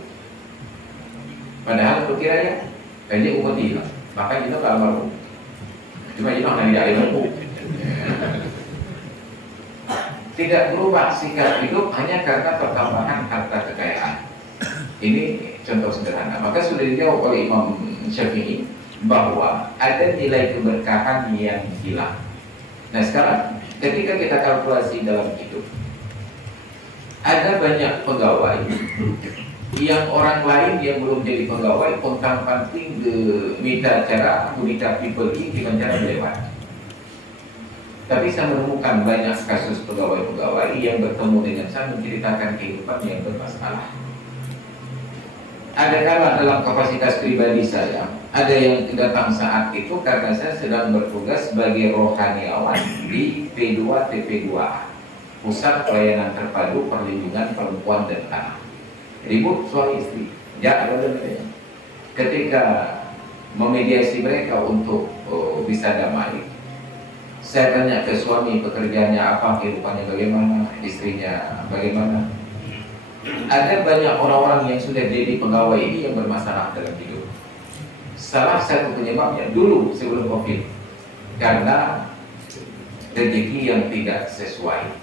Padahal berkiranya dia umat dia, maka kita kalau almarhum. Cuma kita nggak ada berlaku. Tidak berubah sikap hidup hanya karena pertambahan harta kekayaan. Ini contoh sederhana. Maka sudah dijawab oleh Imam Syafi'i bahwa ada nilai keberkahan yang hilang. Nah sekarang ketika kita kalkulasi dalam hidup, ada banyak pegawai yang orang lain yang belum jadi pegawai pontang-panting minta cara minta people dengan cara melewat. Tapi saya menemukan banyak kasus pegawai-pegawai yang bertemu dengan saya menceritakan kehidupan yang bermasalah. Ada kala dalam kapasitas pribadi saya, ada yang datang saat itu karena saya sedang bertugas sebagai rohaniawan di P2 TP2A, Pusat Pelayanan Terpadu Perlindungan Perempuan dan Anak. Ribut suami istri, ketika memediasi mereka untuk bisa damai, saya tanya ke suami pekerjaannya apa, kehidupannya bagaimana, istrinya bagaimana. Ada banyak orang-orang yang sudah jadi pegawai ini yang bermasalah dalam hidup. Salah satu penyebabnya dulu sebelum COVID, karena rezeki yang tidak sesuai.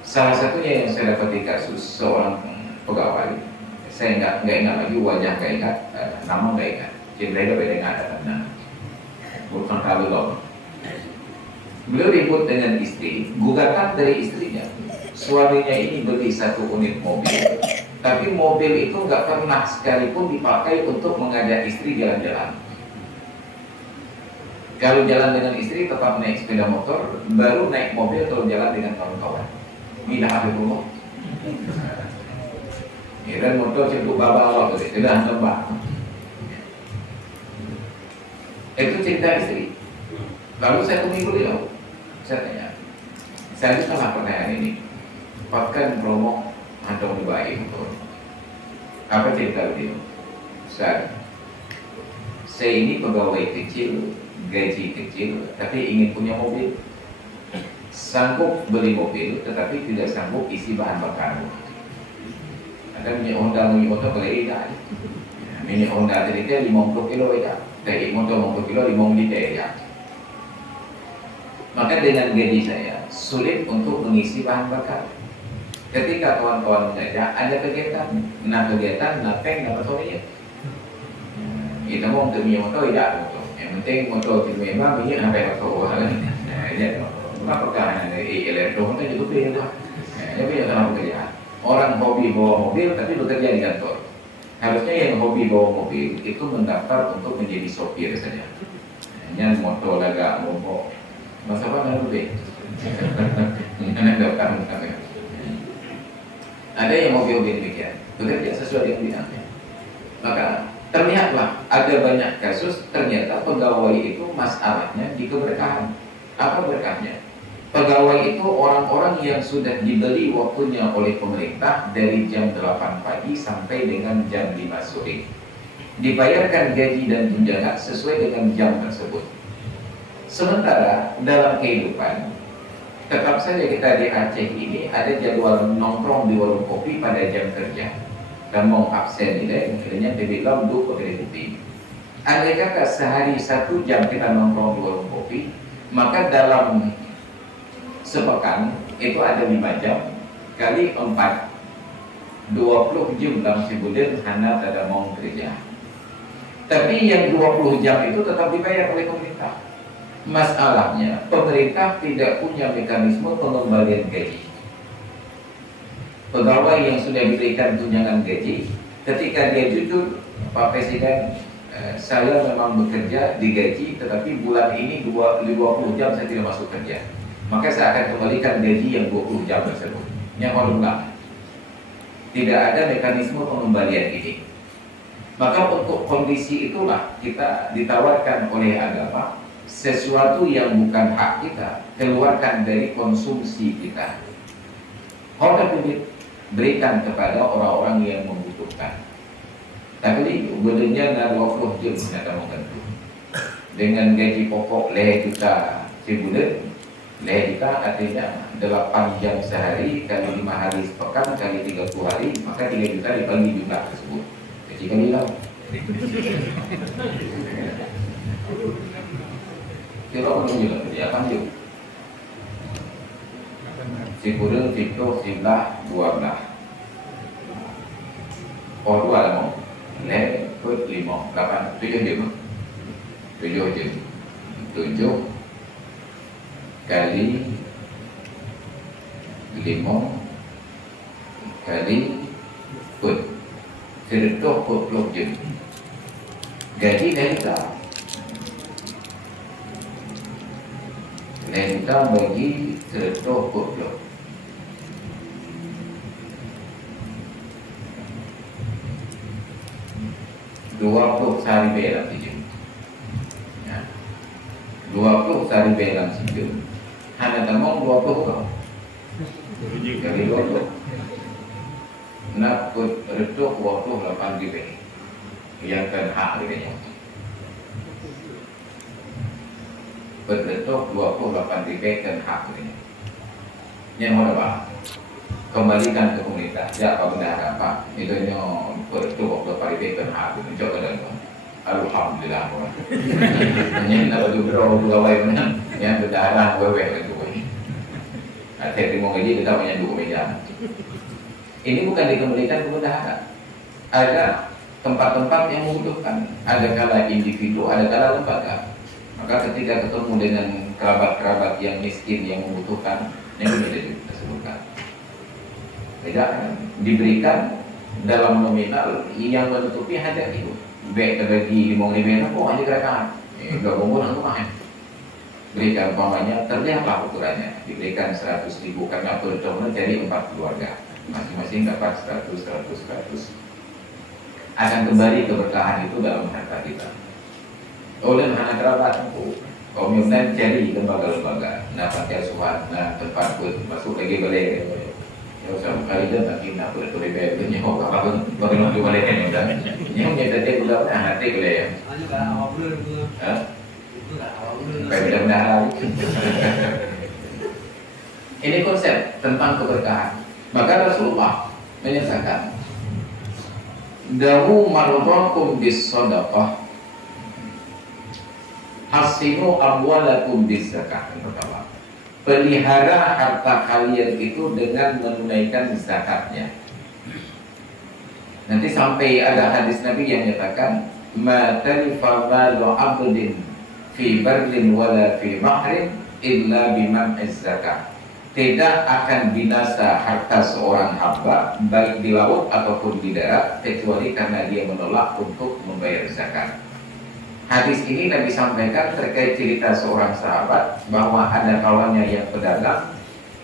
Salah satunya yang saya dapat di kasus seorang pegawai, saya nggak ingat lagi wajah, nggak ingat nama, nggak ingat. Jadi beda ingat karena bukan kalau dong. Beliau ribut dengan istri, gugatan dari istrinya. Suaminya ini beli satu unit mobil, tapi mobil itu nggak pernah sekalipun dipakai untuk mengajak istri jalan-jalan. Kalau jalan dengan istri tetap naik sepeda motor, baru naik mobil kalau jalan dengan kawan-kawan. Ini ada rumah. Ya, dan motor cukup bawa sudah tembak. Itu cerita istri. Lalu saya temui beliau, saya tanya, saya salah pertanyaan ini. Bahkan promo atau baik untuk apa cerita beliau? Saya ini pegawai kecil, gaji kecil, tapi ingin punya mobil. Sanggup beli mobil, tetapi tidak sanggup isi bahan bakar. Ada minyak Honda, minyak motor boleh tidak? Minyak Honda tadi dia 50 kilo ya, dari motor 50 kilo 5 liter ya. Maka dengan gaji saya sulit untuk mengisi bahan bakar. Ketika kawan-kawan mengajak ada kegiatan, kegiatan, tank, motornya. Kita mau untuk minyak motor tidak motor. Yang penting motor itu memang minyak sampai motor. Nah, ini apa perkara dari elektron itu juga beda. Jadi dalam pekerjaan. Orang hobi bawa mobil tapi bekerja di kantor. Harusnya yang hobi bawa mobil itu mendaftar untuk menjadi sopir saja. Hanya motor agak mogok. Masa apa lebih? Mana daftar misalnya. Ada yang hobi-hobi demikian, bekerja sesuai dengan bidangnya. Maka terlihatlah ada banyak kasus ternyata pegawai itu masalahnya di keberkahan. Apa berkahnya? Pegawai itu orang-orang yang sudah dibeli waktunya oleh pemerintah dari jam 8 pagi sampai dengan jam 5 sore. Dibayarkan gaji dan tunjangan sesuai dengan jam tersebut. Sementara dalam kehidupan tetap saja kita di Aceh ini ada jadwal nongkrong di warung kopi pada jam kerja. Dan mau absen ini, akhirnya dia bilang duduk di kopi. Andai kata sehari 1 jam kita nongkrong di warung kopi, maka dalam sepekan itu ada 5 jam kali 4, 20 jam dalam sebulan hanya ada mau kerja. Tapi yang 20 jam itu tetap dibayar oleh pemerintah. Masalahnya, pemerintah tidak punya mekanisme pengembalian gaji. Pegawai yang sudah diberikan tunjangan gaji, ketika dia jujur, Pak Presiden, saya memang bekerja digaji, tetapi bulan ini 20 jam saya tidak masuk kerja. Maka saya akan kembalikan gaji yang 20 jam tersebut. Yang ulang. Tidak ada mekanisme pengembalian ini. Maka untuk kondisi itulah kita ditawarkan oleh agama sesuatu yang bukan hak kita, keluarkan dari konsumsi kita. Kalau duit, berikan kepada orang-orang yang membutuhkan. Tapi bedanya na 20 jam kata tentu. Dengan gaji pokok 5 juta sebulan, 5 juta artinya 8 jam sehari kali 5 hari sepekan kali 30 hari, maka 3 juta dibagi jumlah tersebut. Jadi kan hilang. Kira belum juga dia akan yuk. Sebulan itu 12. Oh 2 lah mau. 5, 8, 7 jam. 7 jam. 7 kali 5 kali put. Sedetok 40 jam. Gaji dari kita. Dan kita bagi sedetok 40. 20 sehari belang sejam. Ya. 20 sehari belang sejam. Hanya tamang 20 kau. Kali 20. Nak retuk 28 ribu. Yang kan hak ribunya. Berretuk 28 ribu kan hak ribunya. Yang mana pak? Kembalikan ke komunitas. Ya apa benar apa? Itu nyo berretuk 28 ribu kan hak ribunya. Coba dan alhamdulillah. Hanya nak baju berapa pegawai mana? Yang berdarah wewe itu. Saya terima gaji kita punya dokumen. Ini bukan dikembalikan ke bendahara. Ada tempat-tempat yang membutuhkan. Ada kala individu, ada kala lembaga. Maka ketika ketemu dengan kerabat-kerabat yang miskin yang membutuhkan, ini sudah disebutkan. Tidak diberikan dalam nominal yang menutupi hajat itu. Baik bagi 5.000 kok hanya gerakan. Enggak bangunan rumah. Berikan umpamanya terlihatlah ukurannya. Diberikan 100.000 karena perhitungan jadi 4 keluarga. Masing-masing dapat 100. Akan kembali keberkahan itu dalam harta kita. Oleh anak kerabat itu, komunitas cari lembaga-lembaga, nah panti asuhan, nah tempat pun masuk lagi boleh. Ya usah kali dah tak kena boleh bebek punya apa pun bagaimana boleh kan ya. Yang kita tadi udah hati boleh ya. Ini konsep tentang keberkahan. Maka Rasulullah menyatakan, dawu maradakum bis sadaqah, hasinu amwalakum bis zakah. Yang pertama, pelihara harta kalian itu dengan menunaikan zakatnya. Nanti sampai ada hadis Nabi yang menyatakan, ma talifa malu abdin fi barlin wala fi bahrin illa biman az-zakah. Tidak akan binasa harta seorang hamba baik di laut ataupun di darat kecuali karena dia menolak untuk membayar zakat. Hadis ini Nabi sampaikan terkait cerita seorang sahabat bahwa ada kawannya yang pedagang,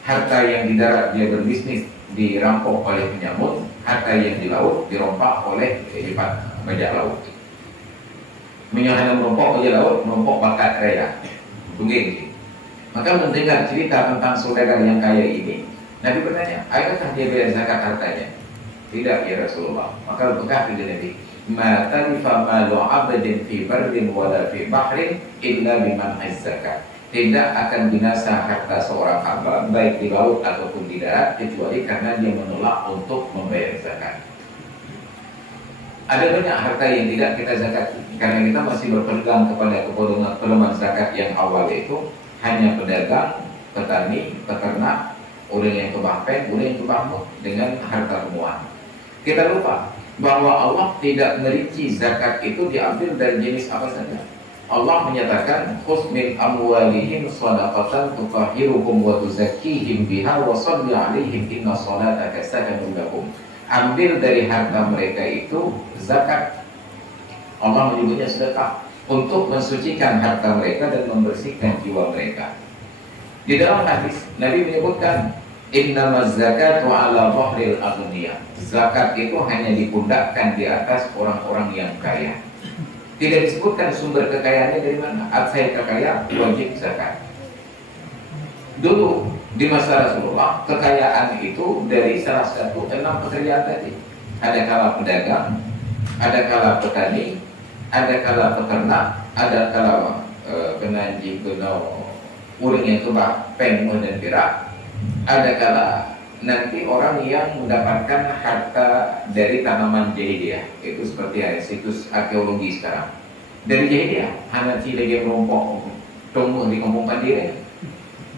harta yang di darat dia berbisnis dirampok oleh penyamun, harta yang di laut dirompak oleh bajak laut. Menyahana merompok bajak laut, merompok bakat raya, tungging. Maka mendengar cerita tentang saudara yang kaya ini, Nabi bertanya, adakah dia bayar zakat hartanya? Tidak ya Rasulullah. Maka berkata Nabi, ma talifa malu abdin fi barrin wala fi bahrin illa biman az-zakat. Tidak akan binasa harta seorang hamba baik di laut ataupun di darat kecuali karena dia menolak untuk membayar zakat. Ada banyak harta yang tidak kita zakat karena kita masih berpegang kepada pedoman zakat yang awal itu hanya pedagang, petani, peternak, orang yang kebahpen, orang yang kebahmut dengan harta temuan. Kita lupa bahwa Allah tidak merinci zakat itu diambil dari jenis apa saja. Allah menyatakan, khudz min amwalihim shadaqatan tutahhiruhum wa tuzakkihim biha wa shalli 'alaihim inna shalataka sakanun lahum. Ambil dari harta mereka itu zakat. Allah menyebutnya sedekah untuk mensucikan harta mereka dan membersihkan jiwa mereka. Di dalam hadis Nabi menyebutkan, innamaz zakatu ala dhahril aghniyah. Zakat itu hanya dipundakkan di atas orang-orang yang kaya. Tidak disebutkan sumber kekayaannya dari mana. Saya kekaya, wajib zakat. Dulu di masa Rasulullah, kekayaan itu dari salah satu 6 pekerjaan tadi. Ada kala pedagang, ada kala petani, ada kala peternak, ada kala penanji kenal orang yang kebak pengen dan perak, ada kala nanti orang yang mendapatkan harta dari tanaman jahiliyah. Itu seperti situs arkeologi sekarang. Dari jahiliyah, Hanafi lagi merompok tumbuh di kampung Pandi.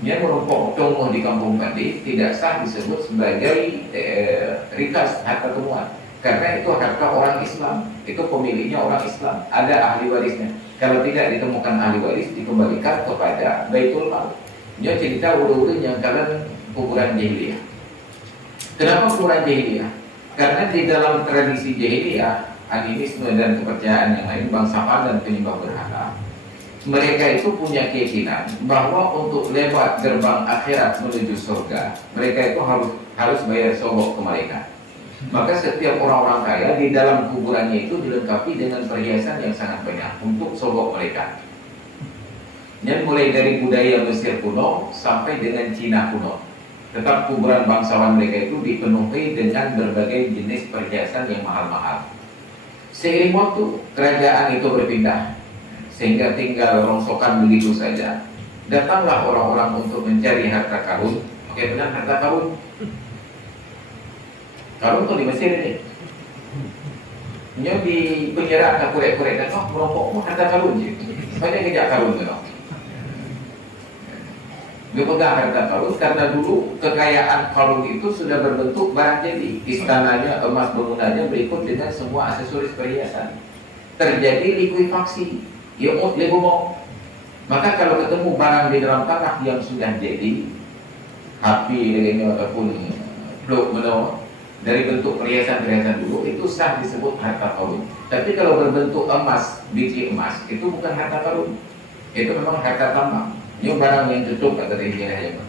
Yang merompok tumbuh di kampung Pandi tidak sah disebut sebagai rikas harta temuan. Karena itu harta orang Islam, itu pemiliknya orang Islam, ada ahli warisnya. Kalau tidak ditemukan ahli waris, dikembalikan kepada Baitul Mal. Dia cerita ulu-ulunya kalian kuburan jahiliyah. Kenapa kuburan jahiliyah? Karena di dalam tradisi jahiliyah, animisme dan kepercayaan yang lain, bangsawan dan penyembah berhala, mereka itu punya keyakinan bahwa untuk lewat gerbang akhirat menuju surga, mereka itu harus bayar sogok ke malaikat. Maka setiap orang-orang kaya di dalam kuburannya itu dilengkapi dengan perhiasan yang sangat banyak untuk sogok mereka. Yang mulai dari budaya Mesir kuno sampai dengan Cina kuno. Tetap kuburan bangsawan mereka itu dipenuhi dengan berbagai jenis perhiasan yang mahal-mahal. Seiring waktu, kerajaan itu berpindah sehingga tinggal rongsokan begitu saja. Datanglah orang-orang untuk mencari harta karun. Oke, benar harta karun. Karun tuh di Mesir ini. Nya di penjara tak kurek-kurek dan merokok harta karun je. Banyak kejak karun tu. Dia pegang harta karun karena dulu kekayaan karun itu sudah berbentuk barang jadi. Istananya, emas bangunannya berikut dengan semua aksesoris perhiasan. Terjadi likuifaksi, ya lebomong. Maka kalau ketemu barang di dalam tanah yang sudah jadi, api lainnya ataupun blok menor dari bentuk perhiasan-perhiasan dulu itu sah disebut harta karun. Tapi kalau berbentuk emas, biji emas itu bukan harta karun, itu memang harta tambang. Ini barang yang tutup kata dia.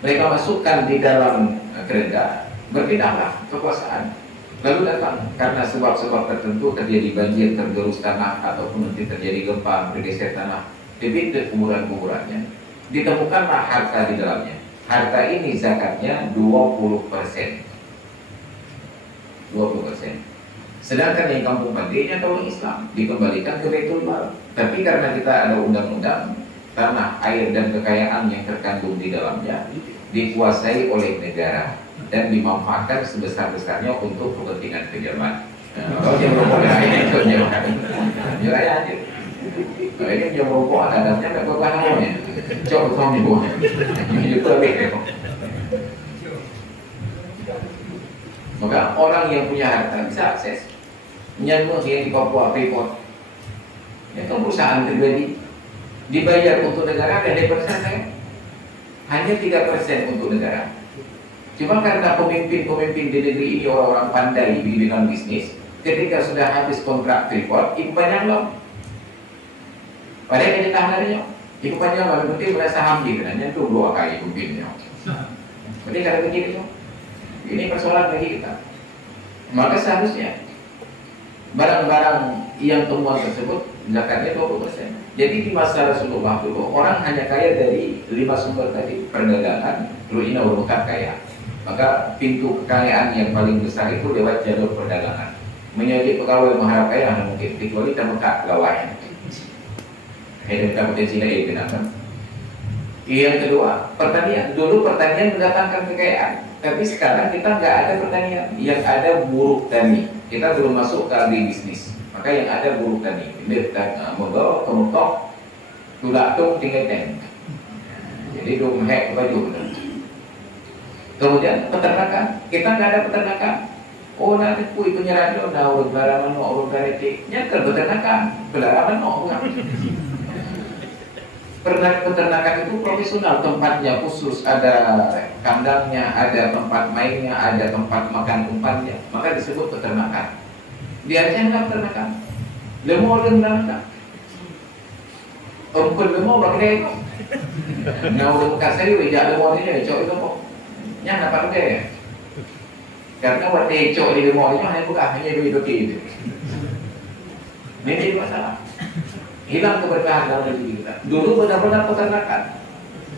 Mereka masukkan di dalam kereta, berpindahlah kekuasaan. Lalu datang karena sebab-sebab tertentu terjadi banjir, tergerus tanah ataupun nanti terjadi gempa, bergeser tanah, dibit kuburan-kuburannya. Ditemukanlah harta di dalamnya. Harta ini zakatnya 20%. 20%. Sedangkan yang kampung Pandinya tahun Islam dikembalikan ke Baitul Mal. Tapi karena kita ada undang-undang, tanah, air dan kekayaan yang terkandung di dalamnya dikuasai oleh negara dan dimanfaatkan sebesar-besarnya untuk kepentingan kejaman. Kalau dia merokok ini itu nyerah aja. Kalau ini dia merokok adabnya tak berbahagia. Coba kau ni buah. Itu lebih. Maka orang yang punya harta bisa akses. Nyamuk yang di Papua Freeport. Itu perusahaan terjadi. Dibayar untuk negara dan dipersen hanya 3% untuk negara. Cuma karena pemimpin-pemimpin di negeri ini orang-orang pandai di bidang bisnis, ketika sudah habis kontrak Freeport, ikut panjang loh. Padahal ini tahanannya, ikut panjang loh. Berarti merasa hamdi karena itu 2 kali pemimpinnya. Berarti kalau begitu, ini persoalan bagi kita. Maka seharusnya barang-barang yang temuan tersebut zakatnya 20%. Jadi di masa Rasulullah dulu orang hanya kaya dari 5 sumber tadi, perdagangan, ru'ina urukat kaya. Maka pintu kekayaan yang paling besar itu lewat jalur perdagangan. Menjadi pegawai mengharap kaya mungkin kecuali kita buka pegawai. Kita potensi lain kenapa? Yang kedua, pertanian. Dulu pertanian mendatangkan kekayaan, tapi sekarang kita nggak ada pertanian. Yang ada buruh tani. Kita belum masuk ke agribisnis. Maka yang ada buruh tani, membawa kemutok, tulak tung tinggal ten. Jadi 2 hek baju. Kemudian peternakan, kita nggak ada peternakan. Oh nanti kui penyerahan lo, nah urut baraman no, urut gareti, nyekel peternakan, belaraman no, bukan. Peternakan itu profesional, tempatnya khusus, ada kandangnya, ada tempat mainnya, ada tempat makan umpannya, maka disebut peternakan. Di Aceh ada peternakan, lemur dan peternakan, lemur bagi itu. Nah udah bukan saya wijak lemur ini, cok itu kok, yang dapat juga ya. Karena waktu cok di lemur ini hanya bukan hanya itu. Ini jadi masalah. Hilang keberkahan dalam rezeki kita. Dulu benar-benar peternakan.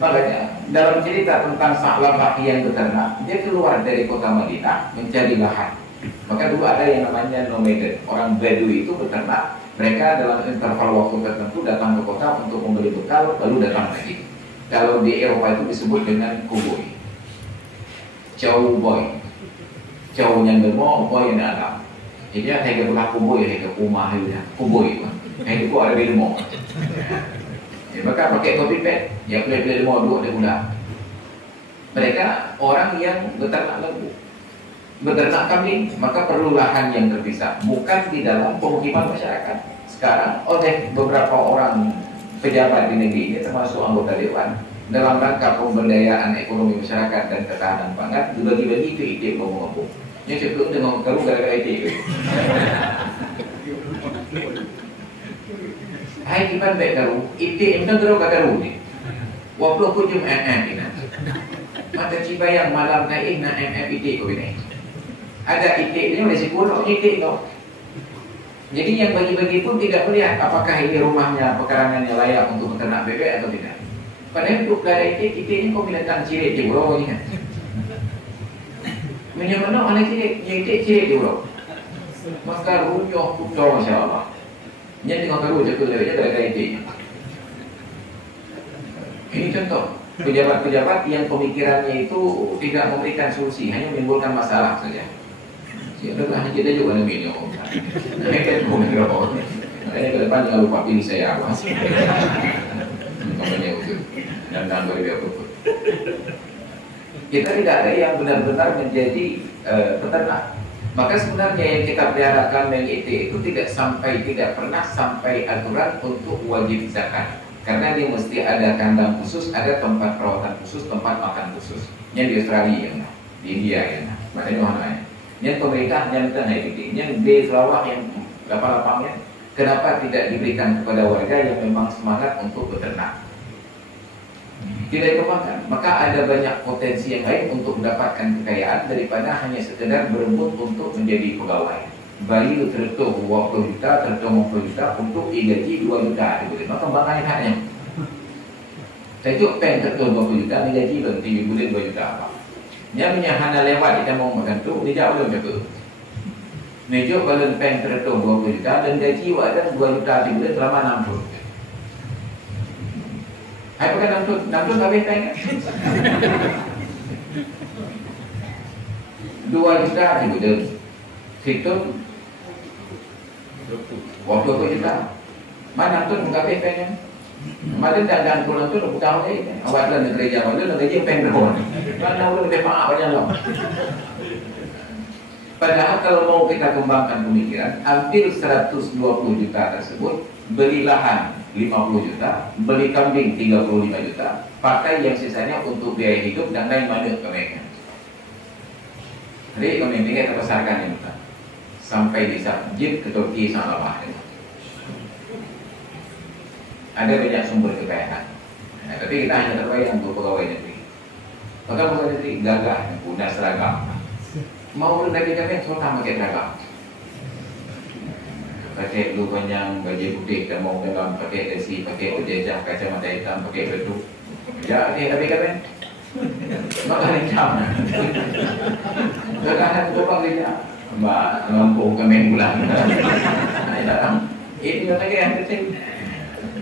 Makanya dalam cerita tentang Sa'labah yang beternak, dia keluar dari kota Madinah mencari lahan. Maka dulu ada yang namanya nomaden, orang Badui itu beternak. Mereka dalam interval waktu tertentu datang ke kota untuk membeli bekal, lalu datang lagi. Kalau di Eropa itu disebut dengan cowboy, cowboy, cownya demo, boy yang alam. Jadi saya berlaku cowboy, saya ke rumah itu, cowboy. Itu kok ada demo. Ya, maka pakai kopi pet, ya boleh demo dua dia guna. Mereka orang yang beternak lembu, beternak kambing, maka perlu lahan yang terpisah, bukan di dalam pemukiman masyarakat. Sekarang oleh beberapa orang pejabat di negeri ini, termasuk anggota dewan, dalam rangka pemberdayaan ekonomi masyarakat dan ketahanan pangan, dibagi-bagi itu ide ngomong-ngomong. Ini sebelum dengan kalau gara-gara ide. Hai kipan baik karu, ide entah terus kata ru ni. Waktu aku jum ini. Mata cibayang malam naik nak ide kau ini. Ada ide ni masih kurang ide kau. Jadi yang bagi-bagi pun tidak melihat apakah ini rumahnya pekarangannya layak untuk beternak bebek atau tidak. Padahal untuk dari ide ini kau binatang cirit je bro ni kan. Menyamana anak cirit, yang ide cirit je bro. Maka runyuh kudo masya-Allah. Yang tengok karu je kelewanya gara-gara ide. Ini contoh pejabat-pejabat yang pemikirannya itu tidak memberikan solusi, hanya menimbulkan masalah saja. Siapakah hanya dia juga nabi ni orang. Mereka pun berapa. Makanya ke depan jangan lupa pilih saya awas. Namanya itu dan berbeda betul. Kita tidak ada yang benar-benar menjadi peternak. Maka sebenarnya yang kita pelihara kambing itu tidak pernah sampai aturan untuk wajib zakat. Karena dia mesti ada kandang khusus, ada tempat perawatan khusus, tempat makan khusus. Yang di Australia yang di India yang macam mana? Yang pemerintah yang tengah itu, yang di Sarawak yang lapang-lapangnya, kenapa tidak diberikan kepada warga yang memang semangat untuk beternak? Tidak dikembangkan, maka ada banyak potensi yang lain untuk mendapatkan kekayaan daripada hanya sekedar berebut untuk menjadi pegawai. Bayi tertuh 20 juta, tertuh 50 juta untuk digaji 2 juta. Maka kembangkan haknya. Saya cuk pen tertuh 20 juta, digaji berhenti boleh 2 juta apa? Yang menyahana lewat kita mau makan tu, dia jauh lebih jaga. Mejuk balon pen tertuh 20 juta dan gaji ada 2 juta di bulan selama 6 tahun. Hai pakai 6 tahun habis pen kan? 2 juta di bulan. Situ waktu tu juta. Mana tu buka pen kan? Mana dan pulang tu buka lagi. Awak dalam negeri Jawa tu negeri pen berapa? Mana orang lebih maaf banyak lah. Padahal kalau mau kita kembangkan pemikiran, ambil 120 juta tersebut, beli lahan 50 juta, beli kambing 35 juta, pakai yang sisanya untuk biaya hidup dan lain mana kembangnya. Jadi kami kita pasarkan ini sampai di jeep ke Turki sama apa. Ada banyak sumber kekayaan. Nah, tapi kita hanya terbayang untuk pegawai negeri. Maka pegawai negeri gagah, punya seragam. Mau lagi kami sultan pakai seragam. Pakai lu panjang, baju putih, dan mau dalam pakai desi, pakai berjejah, kacamata hitam, pakai beduk. Ya, ni tapi kami maka hitam. Gagahan tu apa kerja? Mbak lampu kami pulang. Ini lagi yang penting.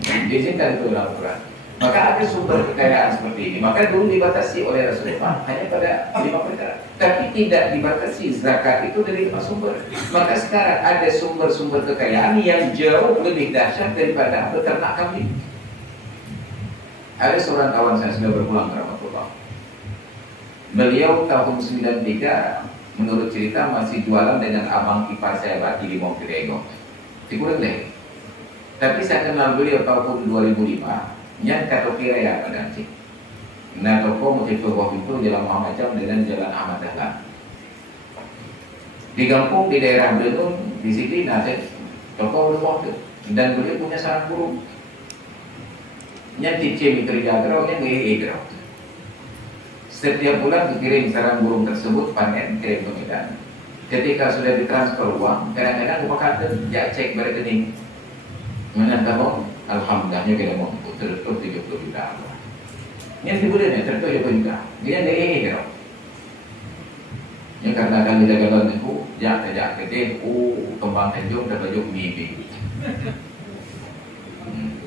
Diizinkan itu dalam Quran. Maka ada sumber kekayaan seperti ini. Maka dulu dibatasi oleh Rasulullah hanya pada 5 perkara. Tapi tidak dibatasi zakat itu dari 5 sumber. Maka sekarang ada sumber-sumber kekayaan yang jauh lebih dahsyat daripada beternak kambing. Ada seorang kawan saya sudah berpulang ke Ramadhan. Beliau tahun 93 menurut cerita masih jualan dengan abang ipar saya di Limau Kirego. Kurang deh. Tapi saya kenal beliau tahun 2005. Yang kata kira ya pada nanti. Nah toko motif bawah itu Jalan Muhammad Jam dengan Jalan Ahmad Dahlan. Di kampung di daerah Benun di sini ada toko bawah itu dan beliau punya sarang burung. Yang tice kerja gerau yang gerau. Setiap bulan dikirim sarang burung tersebut panen kirim ke Medan. Ketika sudah ditransfer uang, kadang-kadang upah kata dia cek berekening Mana tahu? Alhamdulillahnya kita mau terus 70 juta. Yang boleh ni terus 70 juta. Dia ada kira. Yang karena akan dijaga dalam itu, jak kedai, kembang tanjung dan baju mimpi.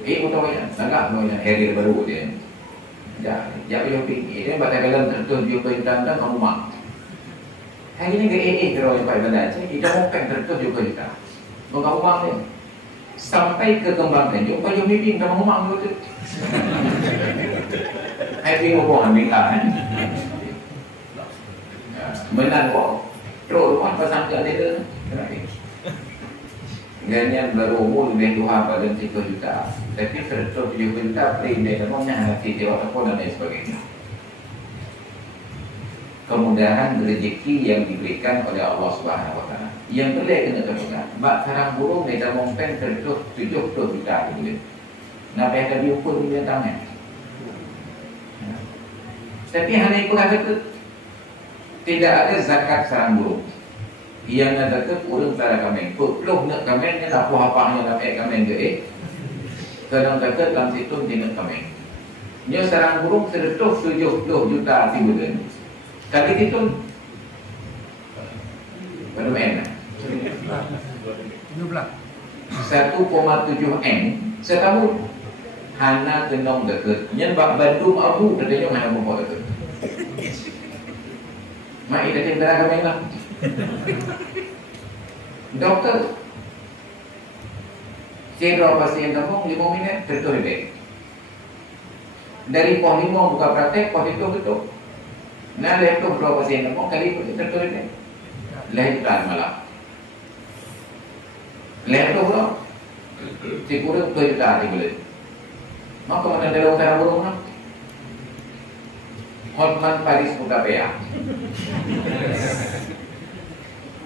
Tahu ya, sangat banyak hari baru dia. Ya baju mimpi. Dia baca dalam terus 70 juta dan kamu mak. Hari ini ke kira yang paling benar. Kita mau terus 70 juta. Kamu mak ni. Sampai ke kembang tanjung, baju mimpi kamu mak betul. Hai ngomong ambil kan. Menang kok. Terus rumah pasang ke dia. Ganyan baru umur lebih Tuhan pada 3 juta. Tapi 170 juta beli dia namanya hati dia ataupun dan lain sebagainya. Kemudahan rezeki yang diberikan oleh Allah Subhanahu Wa Taala. Yang boleh kena terpegang. Mak sarang burung mereka mungkin terus 70 juta gitu. Nak payah diukur dia tangan. Tapi hanya ikut kata tu. Tidak ada zakat sarang burung. Yang ada zakat urang sarang kambing. Peluk nak kambing ni tak apa-apa yang nak kambing ke Kadang kata dalam situ tidak kambing. Nya sarang burung 170 juta tibulan. Kali itu berapa M? 1,7 M setahun. Hana kenong dekat. Nya bak Bandung abu katanya hana mau dekat. Mak ida cendera kami lah. Dokter cedera pasien kamu 5 minit tertutup dek. Dari pon 5 buka praktek, pon itu betul. Nah, lepas berapa pasien kamu kali tertutup dek. Lepas malam. Lepas berapa? Kurang 2 juta hari boleh. Maka mana dalam utara burung nak? Hotman Paris Utapaya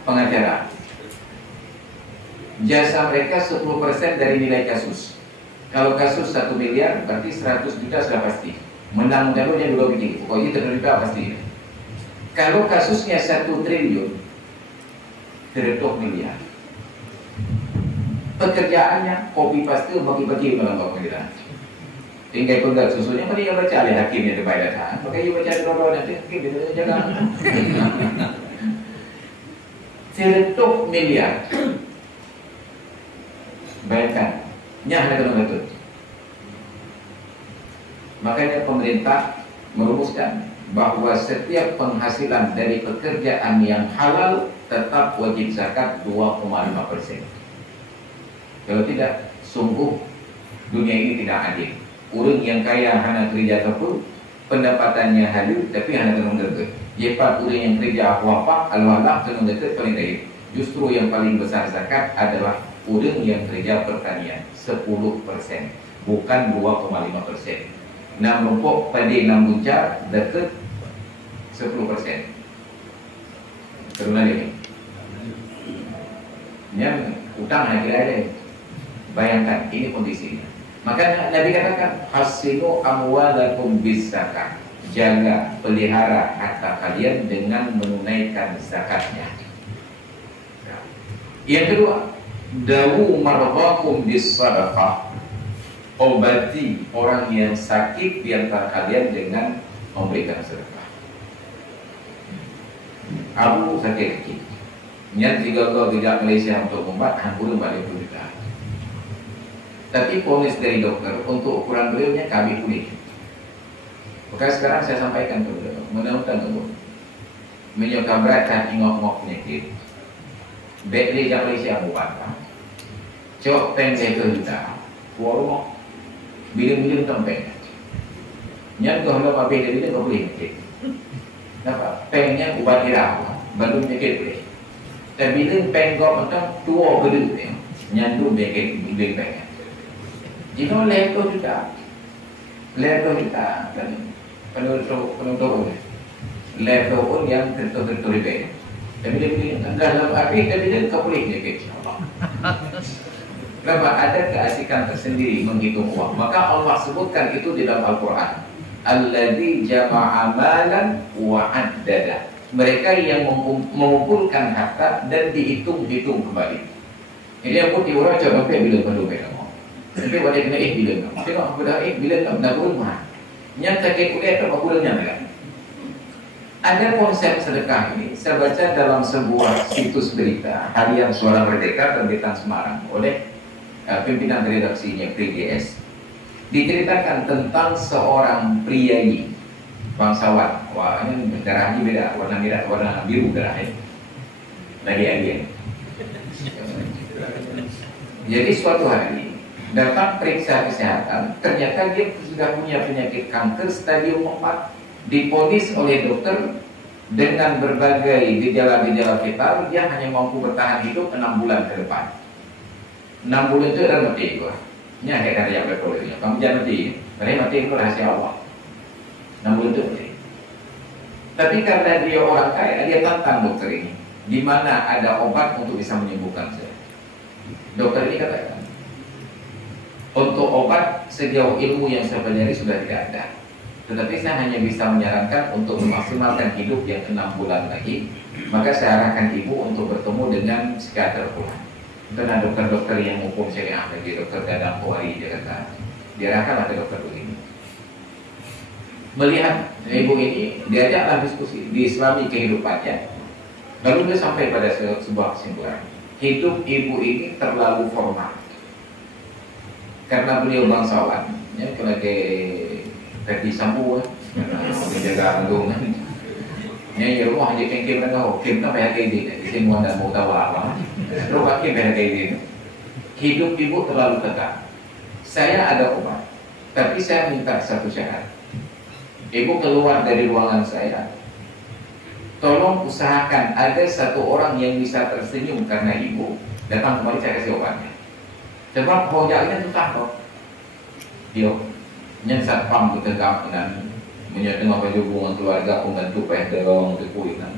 pengacara. Jasa mereka 10% dari nilai kasus. Kalau kasus 1 miliar berarti 100 juta sudah pasti. Menang jalurnya 2 biji. Pokoknya terlibat pasti. Kalau kasusnya 1 triliun 100 miliar. Pekerjaannya kopi pasti bagi-bagi melambang pengadilan. Tinggal pegang susunya, mari dia baca oleh hakim yang terbaik datang. Maka dia baca dua-dua nanti, hakim dia jaga. 100 miliar. Bayangkan, nyah ada betul. Makanya pemerintah merumuskan bahawa setiap penghasilan dari pekerjaan yang halal tetap wajib zakat 2,5%. Kalau tidak, sungguh dunia ini tidak adil. Orang yang kaya hanya kerja ataupun pendapatannya halus tapi hanya tenung dekat. Jepat orang yang kerja apa-apa, al-walak tenung dekat paling baik. Justru yang paling besar zakat adalah orang yang kerja pertanian 10%, bukan 2,5%. Nam rumpuk padi nam buncar dekat 10%. Terus lagi. Yang utang hanya ada. Bayangkan ini kondisinya. Maka Nabi katakan hasinu amwalakum bizakat. Jaga, pelihara harta kalian dengan menunaikan zakatnya. Yang kedua, dawu marhakum bisadaqah. Obati orang yang sakit di antara kalian dengan memberikan sedekah. Abu sakit kaki. Niat 3 kau tidak Malaysia untuk membuat hampir balik berita. Tapi ponis dari dokter untuk ukuran beliaunya kami pulih. Maka sekarang saya sampaikan ke beliau, mudah-mudahan kamu menyokap berat dan ingok-ngok penyakit. Betri yang Malaysia buat, cok pendek ke kita, warung, bilang-bilang tempeng. Nyat kau kalau pakai dari itu kau boleh penyakit. Nampak? Pengnya ubat irau, baru penyakit boleh. Dan bilang peng kau macam tua gedut, nyandu penyakit bilang pengnya. Jika lepas kita kan penutup lepas pun yang tertutup lebih. Tapi dia bilang dalam api tapi dia tak boleh dia Kenapa? Ada keasikan tersendiri menghitung uang. Maka Allah sebutkan itu di dalam Al-Quran. Alladzi jama'a malan wa addada. Mereka yang mengumpulkan harta dan dihitung-hitung kembali. Ini aku tiura coba bila perlu kamu. Tapi pada kena bilang, tengok aku dah bilang tak dah rumah. Nyata ke kuliah tak aku nyata kan. Ada konsep sedekah ini saya baca dalam sebuah situs berita Harian Suara Merdeka terbitan Semarang oleh pimpinan redaksinya PGS. Diceritakan tentang seorang priayi bangsawan. Wah, ini darahnya beda, warna merah, warna biru darahnya. Lagi alien. Jadi suatu hari datang periksa kesehatan, ternyata dia sudah punya penyakit kanker stadium 4. Diponis oleh dokter dengan berbagai gejala-gejala vital, dia hanya mampu bertahan hidup 6 bulan ke depan. 6 bulan itu adalah mati itu. Ini agak dari yang berpolitiknya. Kamu jangan mati, mereka mati itu rahasia Allah. 6 bulan itu mati. Tapi karena dia orang kaya, dia tantang dokter ini. Di mana ada obat untuk bisa menyembuhkan saya. Dokter ini katakan, untuk obat sejauh ilmu yang saya pelajari sudah tidak ada. Tetapi saya hanya bisa menyarankan untuk memaksimalkan hidup yang 6 bulan lagi. Maka saya arahkan ibu untuk bertemu dengan psikiater pula. Itu ada dokter-dokter yang hukum syariah lagi, dokter Dadang Kuari dia kata. Diarahkan ke dokter begini. Melihat ibu ini, diajaklah diskusi di Islami kehidupannya. Lalu dia sampai pada sebuah kesimpulan. Hidup ibu ini terlalu formal. Karena beliau bangsawan, ya, kaki sambu menjaga andung nya rumah aja kengkem kan kau kem tak payah kayak gini di sini dan mau tahu apa rumah kem payah kayak gini. Hidup ibu terlalu ketat. Saya ada obat, tapi saya minta satu syarat. Ibu keluar dari ruangan saya, tolong usahakan ada satu orang yang bisa tersenyum karena ibu datang kembali, saya kasih obatnya. Sebab hojaknya susah kok. Dia yang satpam bertegak dengan menyetengah baju hubungan keluarga pembantu pedong kekuinan.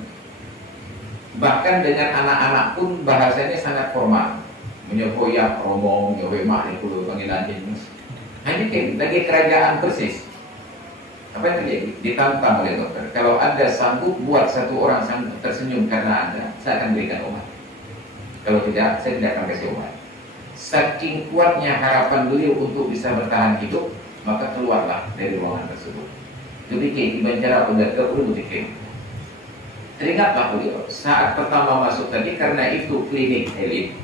Bahkan dengan anak-anak pun bahasanya sangat formal. Menyokoyak, romong, nyowemak itu panggilan jenis. Hanya lagi kerajaan persis. Apa yang terjadi? Ditantang oleh dokter. Kalau Anda sanggup buat satu orang sanggup tersenyum karena Anda, saya akan berikan obat. Kalau tidak, saya tidak akan kasih obat. Saking kuatnya harapan beliau untuk bisa bertahan hidup, maka keluarlah dari ruangan tersebut. Jadi bicara pendadak udah bikin. Teringatlah beliau saat pertama masuk tadi, karena itu klinik elit.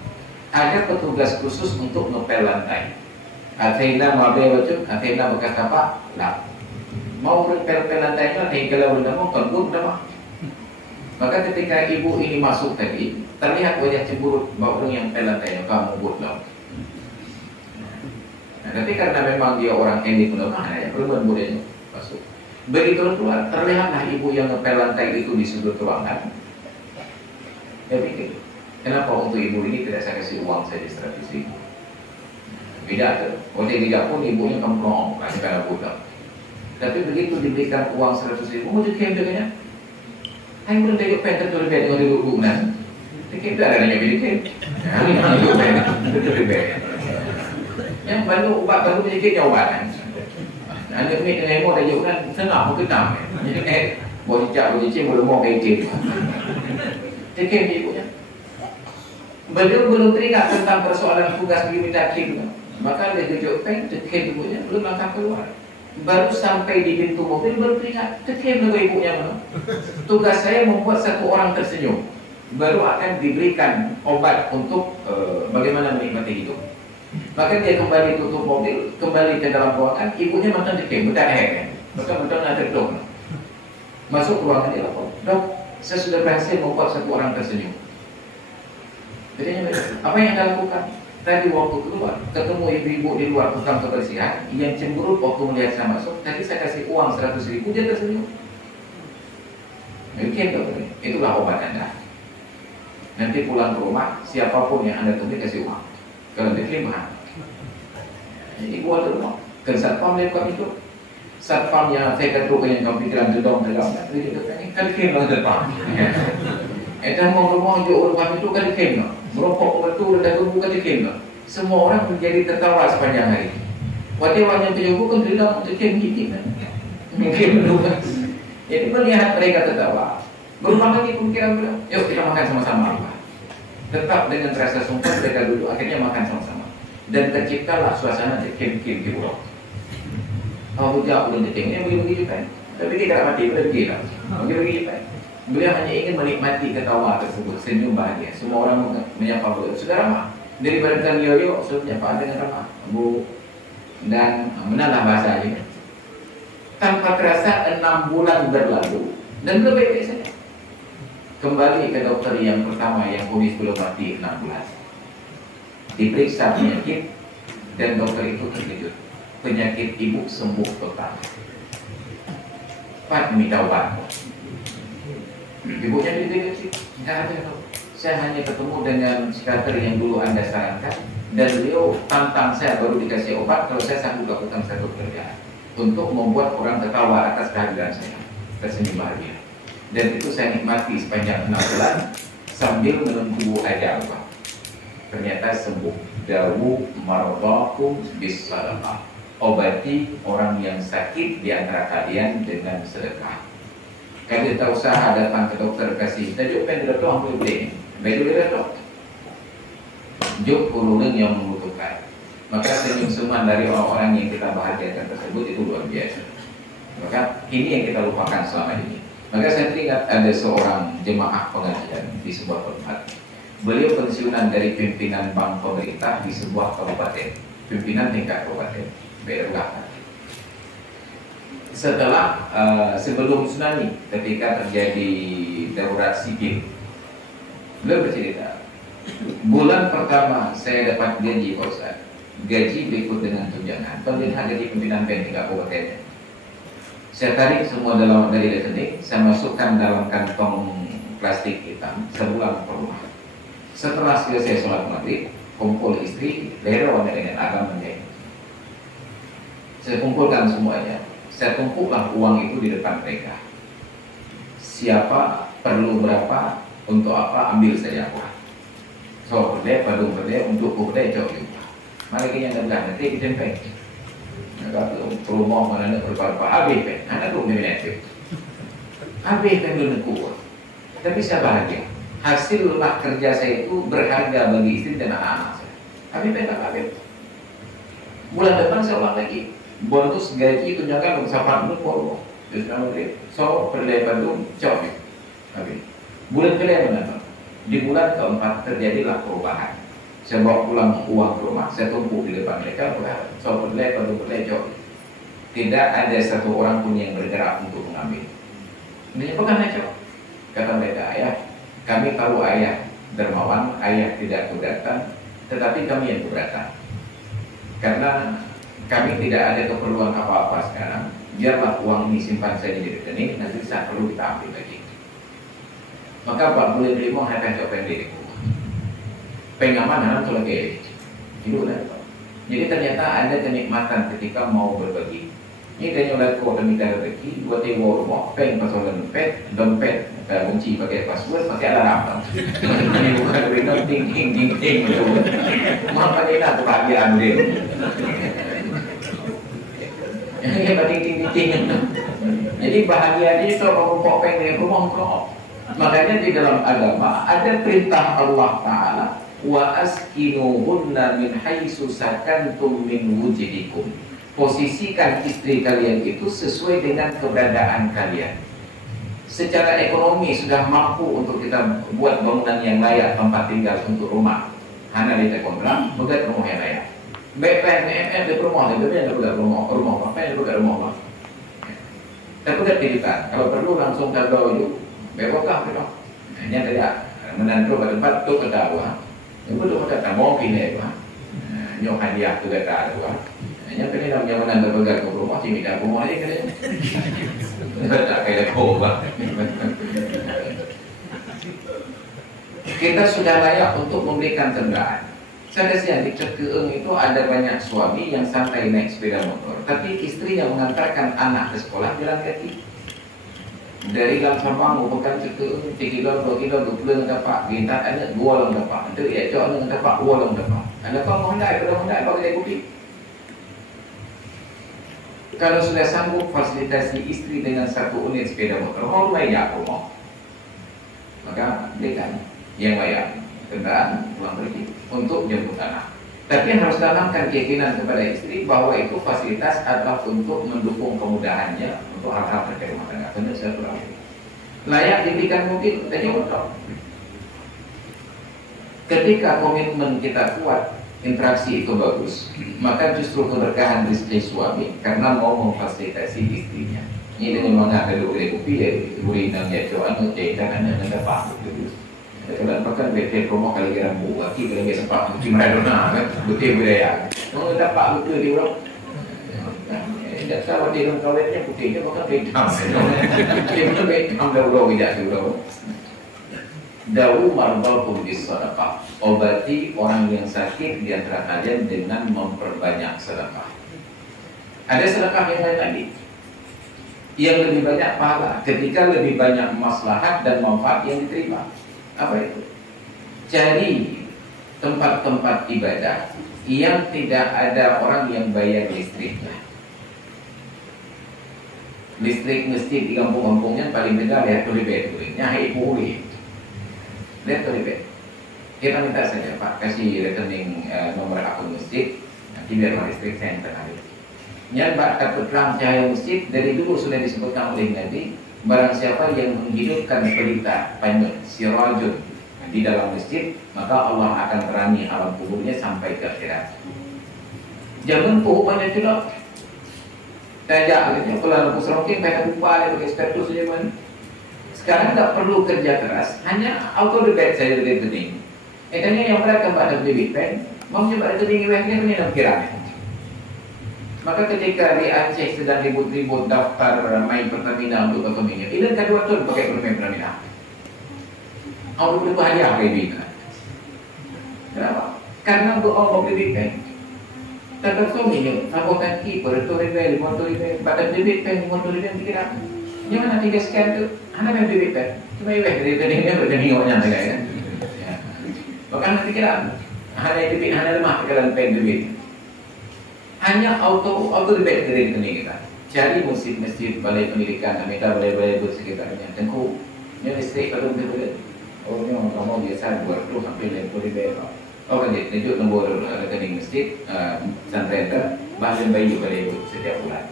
Ada petugas khusus untuk ngepel lantai. Athena mabe wajib, Athena bekas apa? Lah. Mau ngepel lantainya, kalau udah mau kebun dah. Maka ketika ibu ini masuk tadi, terlihat wajah cemburut bau yang pel lantainya, kamu buat. Nah, tapi karena memang dia orang elit melemah, ya belum boleh masuk. Begitu keluar, terlihatlah ibu yang ngepel lantai itu di sudut ruangan. Ya pikir, kenapa untuk ibu ini tidak saya kasih uang saja 100.000? Tidak tuh. Oleh tidak pun ibunya kemplong, masih karena budak. Tapi begitu diberikan uang 100.000, mau dikirim dengannya. Hai belum tengok pen tu lebih dengan dulu bukan. Tiket ada nanya bilik. Yang baru ubat baru sedikit jawatan. Anda ni kena emo dah jawatan senang pun ketam. Jadi boleh cak boleh cik boleh mau kayak tiket ibunya. Beliau belum teringat tentang persoalan tugas beliau minta kim. Maka dia tunjuk pen tiket ibunya belum langkah keluar. Baru sampai di pintu mobil baru teringat tiket ibunya mana. Tugas saya membuat satu orang tersenyum. Baru akan diberikan obat untuk bagaimana menikmati hidup. Maka dia kembali tutup mobil, kembali ke dalam ruangan, ibunya nonton dekem, betul kan? Betul ada dok. Masuk ruangan dia lapor, dok, saya sudah berhasil membuat satu orang tersenyum. Jadi apa yang anda lakukan? Tadi waktu keluar, ketemu ibu-ibu di luar tukang kebersihan yang cemberut waktu melihat saya masuk. Tadi saya kasih uang 100.000, dia tersenyum. Oke, dok, itulah obat Anda. Nanti pulang ke rumah, siapapun yang Anda temui kasih uang. Kalau dikirim mahal. Jadi gua ada rumah. Ke satpam dia buat itu. Satpam yang saya kata yang kau pikiran gedong dalam. Jadi kan kirim lah satpam. Eta mau rumah dia orang itu kan dikirim lah. Merokok betul dan bukan dikirim lah. Semua orang menjadi tertawa sepanjang hari. Waktu orang yang penyogo kan tidak untuk dikirim gigi kan. Mungkin belum. Jadi melihat mereka tertawa. Berubah lagi pemikiran beliau. Yuk kita makan sama-sama. Tetap dengan rasa sungkan mereka duduk, akhirnya makan sama-sama. dan terciptalah suasana kem-kem di pulau. Kalau jauh dan detiknya begitu kan, tapi dia tak mati pergi lah, begitu kan. Beliau hanya ingin menikmati ketawa tersebut, senyum bahagia. Semua orang menyapa beliau, sudah ramah. Daripada kan yoyo, sudah menyapa dengan ramah, Bu, dan menambah bahasa aja. Tanpa terasa 6 bulan berlalu dan beliau baik-baik saja. Kembali ke dokter yang pertama yang ponis belum mati 6 bulan. Diperiksa penyakit dan dokter itu terkejut. Penyakit ibu sembuh total. Pak minta obat. Ibunya dideteksi, tidak ada dok. Saya hanya ketemu dengan psikiater yang dulu Anda sarankan dan beliau tantang saya baru dikasih obat kalau saya sanggup lakukan satu pekerjaan untuk membuat orang tertawa atas kehadiran saya, tersenyum bahagia. Dan itu saya nikmati sepanjang 6 bulan sambil menunggu ajal Allah. Ternyata sembuh. Dawu maradakum bis sadaqah. Obati orang yang sakit di antara kalian dengan sedekah. Kalau tak usah datang ke dokter kasih tajuk pendek doang boleh. Baik dulu dok. Juk kurungan yang membutuhkan. Maka senyum-senyuman dari orang-orang yang kita bahagiakan tersebut itu luar biasa. Maka ini yang kita lupakan selama ini. Maka saya teringat ada seorang jemaah pengajian di sebuah tempat. Beliau pensiunan dari pimpinan bank pemerintah di sebuah kabupaten, pimpinan tingkat kabupaten, BRH. Setelah sebelum tsunami, ketika terjadi darurat sipil, beliau bercerita, bulan pertama saya dapat gaji Pak Ustaz. Gaji berikut dengan tunjangan, pemberian gaji pimpinan bank tingkat kabupaten. Saya tarik semua dari rekening, saya masukkan dalam kantong plastik hitam, saya pulang ke rumah. Setelah selesai sholat maghrib, kumpul istri, lerawan dengan agamanya. Saya kumpulkan semuanya, saya tumpuklah uang itu di depan mereka. Siapa perlu berapa, untuk apa, ambil saja apa. So, berdaya, padung berdaya, untuk berdaya, jauh juga. Mari kita nanti kita sampai. Rumah mana nak berapa habis kan? Anak tu memang aktif. Habis kan belum kuat. Tapi saya bahagia. Hasil rumah kerja saya itu berharga bagi istri dan anak-anak saya. Habis kan tak habis. Bulan depan saya ulang lagi. Bonus gaji tunjangan untuk sahabat dulu polo. Terus nama dia. So perlai Bandung jauh. Habis. Bulan kedua mana? Di bulan keempat terjadilah perubahan. Saya bawa pulang uang ke rumah, saya tumpuk di depan mereka, so perlai jauh. Tidak ada satu orang pun yang bergerak untuk mengambil. Ini bukan aja. Kata mereka, ayah, kami tahu ayah dermawan, ayah tidak keberatan, tetapi kami yang keberatan. Karena kami tidak ada keperluan apa-apa sekarang, biarlah uang ini simpan saja di rekening, nanti saat perlu kita ambil lagi. Maka Pak boleh beli uang akan coba diri. Pengamanan kalau kayak gitu lah. Jadi ternyata ada kenikmatan ketika mau berbagi. Ini kayaknya udah kau minta rezeki, buat ibu rumah, peng pasal dompet, kunci pakai password, pakai alarm. Ini bukan window ting. Maka dia nak kebahagiaan dia. Ini ting. Jadi bahagia dia kalau mau peng dari rumah kau. Makanya di dalam agama ada perintah Allah Taala. Wa askinuhunna min haitsu sakantum min wujidikum. Posisikan istri kalian itu sesuai dengan keberadaan kalian. Secara ekonomi sudah mampu untuk kita buat bangunan yang layak, tempat tinggal untuk rumah. Hana kita kontrak, buat rumah yang layak. BPN, BMN di rumah, itu dia buat rumah apa yang buat rumah apa. Tapi buat pilihan. Kalau perlu langsung kagau yuk, bebokah betul. Hanya tidak menantu ke tempat tu ketawa. Itu betul kata mau pilih apa? Nyok hadiah tu kata apa? Hanya pilih dalam zaman anda bergerak ke rumah, sih minta rumah aja kan? Tak kayak kau bah. Kita sudah layak untuk memberikan kendaraan. Saya kasihan di Cekeung itu ada banyak suami yang santai naik sepeda motor, tapi istri yang mengantarkan anak ke sekolah jalan kaki. Dari Gang Sambang merupakan Cekeung 3 kilo, 2 kilo, 20 dapat. Gintat ada 2 orang dapat. Untuk ia jauh dengan dapat 2 orang dapat. Anda kau mengendai, kalau mengendai bagi dia kopi. Kalau sudah sanggup fasilitasi istri dengan 1 unit sepeda motor, mau bayar aku mau. Maka berikan yang bayar kendaraan pulang pergi untuk jemput anak. Tapi harus tanamkan keyakinan kepada istri bahwa itu fasilitas adalah untuk mendukung kemudahannya untuk hal-hal terkait rumah tangga. Benar saya kurang layak diberikan mobil, tadi untuk. Ketika komitmen kita kuat, interaksi itu bagus, maka justru keberkahan istri suami karena mau memfasilitasi istrinya. Ini dengan mengatakan boleh kopi ya, boleh nang ya coba jangan ada pak gitu. Kalau bahkan BP promo kali kira buat kita lagi sempat di Maradona kan, betul budaya. Mau kita pak betul di orang. Tidak salah di dalam toiletnya putihnya bahkan hitam. Dia benar hitam dahulu tidak dulu. Dawu marbalkum bis-sadaqah. Obati orang yang sakit di antara kalian dengan memperbanyak sedekah. Ada sedekah yang lain lagi yang lebih banyak pahala ketika lebih banyak maslahat dan manfaat yang diterima. Apa itu? Cari tempat-tempat ibadah yang tidak ada orang yang bayar listriknya. Listrik masjid di kampung-kampungnya paling besar ya terlebih nyahai pulih. Lihat terlebih. Kita minta saja Pak kasih rekening nomor akun masjid, nanti biar listrik saya yang terkait. Nyat takut terang cahaya masjid dari dulu sudah disebutkan oleh Nabi. Barang siapa yang menghidupkan pelita panjang sirajun di dalam masjid, maka Allah akan terangi alam kuburnya sampai ke akhirat. Jangan banyak juga. Tajak akhirnya kalau aku serongking pengen lupa itu ekspertus saja man. Sekarang tak perlu kerja keras, hanya auto debit saya dari rekening. Katanya yang mereka pada debit pen, mau coba rekening webnya ini dalam kiranya. Maka ketika di Aceh sedang ribut-ribut daftar main Pertamina untuk Pertamina, ini kedua tahun pakai permain Pertamina. Aku berapa hadiah baby kan? Kenapa? Karena untuk Allah beli pen. Kata suaminya, sabotan kiper, ribu, 50 ribu, badan debit pen 50 ribu kira. Jangan nanti dia scan tu, anak yang debit pen, cuma dari rekeningnya rekening orangnya negara kan. Bahkan nanti kira, hanya debit, hanya lemah dalam pen debit. Hanya auto debit dari rekening kita. Cari masjid-masjid, balai pendidikan, Amerika, balai-balai bersekitarnya. Tengku, ini listrik kalau betul. Oh, ni orang kamu biasa 20 sampai 50 ribu. Oh, kan dia tunjuk nombor rekening masjid, pesantren, bahkan bayi balai setiap bulan.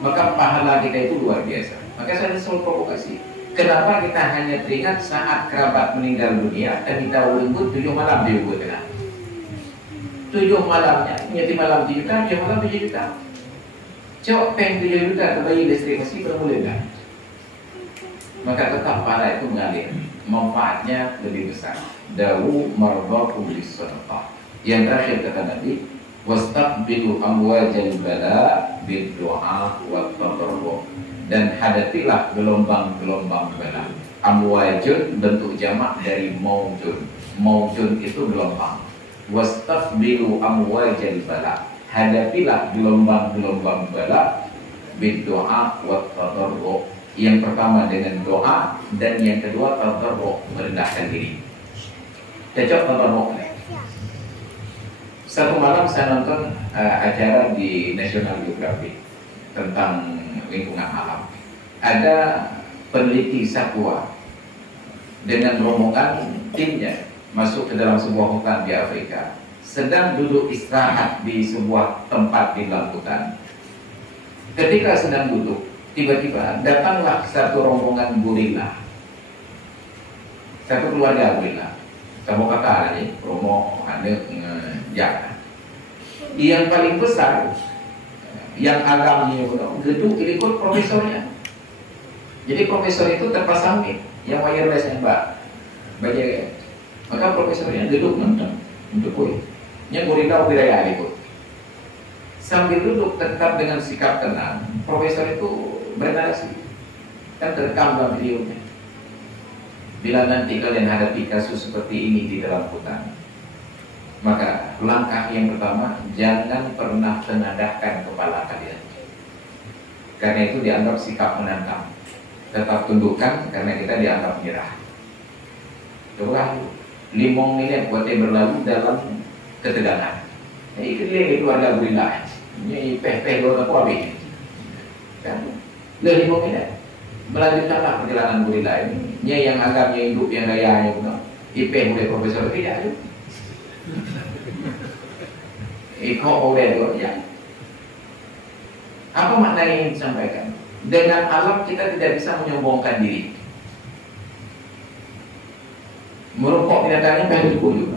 Maka pahala kita itu luar biasa. Maka saya selalu provokasi. Kenapa kita hanya teringat saat kerabat meninggal dunia dan kita lembut 7 malam di Ubud Tengah? 7 malamnya, nyati malam 7 juta, 7 malam 7 juta. Cok peng 7 juta ke bayi listrik masih bermula kan? Maka tetap pahala itu mengalir. Manfaatnya lebih besar. Dawu marbakum bis-sadaqah. Yang terakhir kata Nabi, wastaqbilu amwajal bala bid-du'a wa tadarru. Dan hadapilah gelombang-gelombang bala. Amwajun bentuk jamak dari maujun. Maujun itu gelombang. Wastaqbilu amwajal bala. Hadapilah gelombang-gelombang bala bid-du'a wa tadarru. Yang pertama dengan doa dan yang kedua tadarru, merendahkan diri. Cocok tadarru. Satu malam saya nonton acara di National Geographic tentang lingkungan alam. Ada peneliti satwa dengan rombongan timnya masuk ke dalam sebuah hutan di Afrika. Sedang duduk istirahat di sebuah tempat di dalam hutan. Ketika sedang duduk, tiba-tiba datanglah satu rombongan gorila, satu keluarga gorila. Kamu kata ini promo ada ya. Yang paling besar, yang agamnya gedung ikut profesornya. Jadi profesor itu terpasang nih, yang wireless yang baca. Maka profesornya gedung nonton untuk kue. Yang gorila budaya ikut. Sambil duduk tetap dengan sikap tenang, profesor itu bernarasi, kan terekam dalam videonya. Bila nanti kalian hadapi kasus seperti ini di dalam hutan, maka langkah yang pertama, jangan pernah tenadahkan kepala kalian. Karena itu dianggap sikap menantang. Tetap tundukkan karena kita dianggap menyerah. Coba limong ini buatnya berlalu dalam ketegangan. Ini kedua keluarga gorila. Ini peh-peh dua aku habis. Kan? Lebih mungkin melanjutkanlah perjalanan gorila ini. Nya yang agamnya hidup, yang gayanya pun. IP mulai profesor tidak. Ikut oleh doa. Apa makna yang ingin disampaikan? Dengan alam kita tidak bisa menyombongkan diri. Merokok binatang ini harus dikuyuk.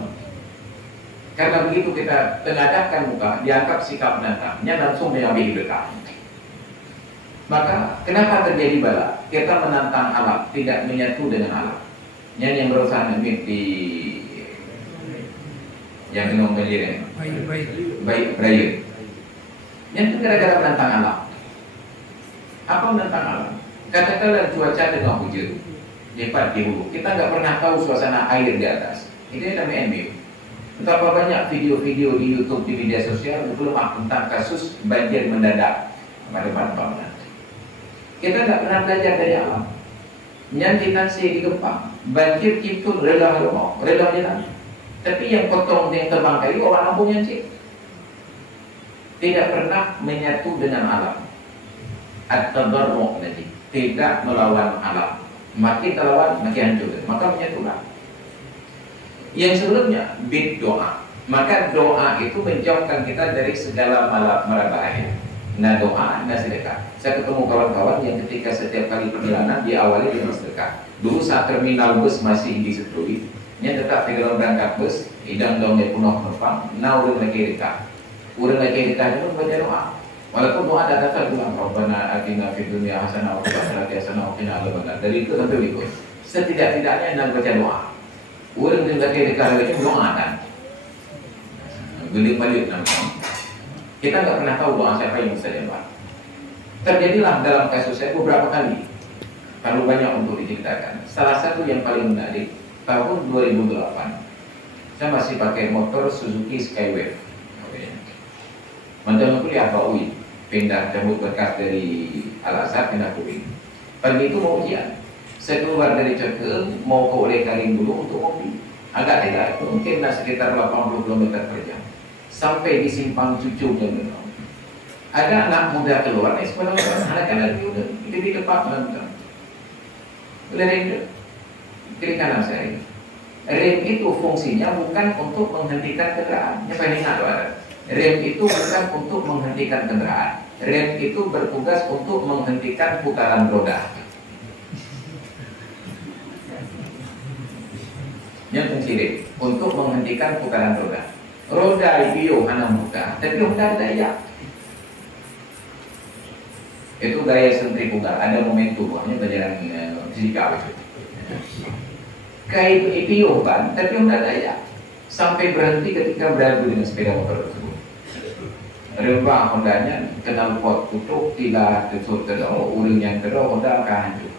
Karena begitu kita tengadahkan muka, dianggap sikap binatangnya langsung mengambil berkah. Maka kenapa terjadi bala? Kita menantang alam, tidak menyatu dengan alam. Yang berusaha di yang minum beliau baik beraya. Yang itu gara-gara menantang alam. Apa menantang alam? Katakanlah cuaca tengah hujan, lebat di hulu. Kita nggak pernah tahu suasana air di atas. Ini namanya MBU. Betapa banyak video-video di YouTube, di media sosial berkeluh tentang kasus banjir mendadak pada Banten. Kita nggak pernah belajar dari alam. Yang dinasi di gempa, banjir itu rela jalan. Tapi yang potong yang terbang kali orang Lampung yang cik tidak pernah menyatu dengan alam. At-tadarru' lagi, tidak melawan alam. Makin terlawan makin hancur. Maka menyatulah. Yang sebelumnya doa. Maka doa itu menjauhkan kita dari segala mara bahaya. Nah doa, nah sedekah. Saya ketemu kawan-kawan yang ketika setiap kali perjalanan diawali dengan sedekah. Dulu saat terminal bus masih di Setui, nya tetap kalau berangkat bus, idang dongnya penuh penumpang, nah urang lagi dekat. Urang lagi dekat itu baca doa. Walaupun doa ada kata bilang Rabbana atina fid dunya hasanah wa fil akhirati hasanah wa qina adzabannar. Dari itu tentu ikut. Setidak-tidaknya anda baca doa. Urang yang lagi dekat itu doa kan. Balik-balik namanya. Kita nggak pernah tahu doa siapa yang bisa dibuat. Terjadilah dalam kasus saya beberapa kali. Terlalu banyak untuk diceritakan. Salah satu yang paling menarik, tahun 2008, saya masih pakai motor Suzuki Skywave. Mantan kuliah Pak Uin, pindah cabut berkas dari Al-Azhar, pindah ke Uin. Pagi itu mau ujian. Saya keluar dari Cerkel, mau ke Oleh Kaling dulu untuk ngopi. Agak tidak, mungkin sekitar 80 km per jam. Sampai di simpang cucunya memang. Ada anak muda keluar, sebenarnya anak-anak itu di depan nonton. Udah rem, kiri kanan saya. Rem itu fungsinya bukan untuk menghentikan kendaraan. Yang paling ingat ada. Rem itu bukan untuk menghentikan kendaraan. Rem itu bertugas untuk menghentikan putaran roda. Yang fungsi rem untuk menghentikan putaran roda. Roda itu hanya muka, tapi roda daya. Itu gaya sentrifugal, ada momentum, hanya pelajaran fisika itu. Kayak itu ban, tapi roda daya. Sampai berhenti ketika beradu dengan sepeda motor tersebut. Rembang hondanya kena pot tutup, tidak tutup terlalu, uring yang terlalu, honda akan hancur.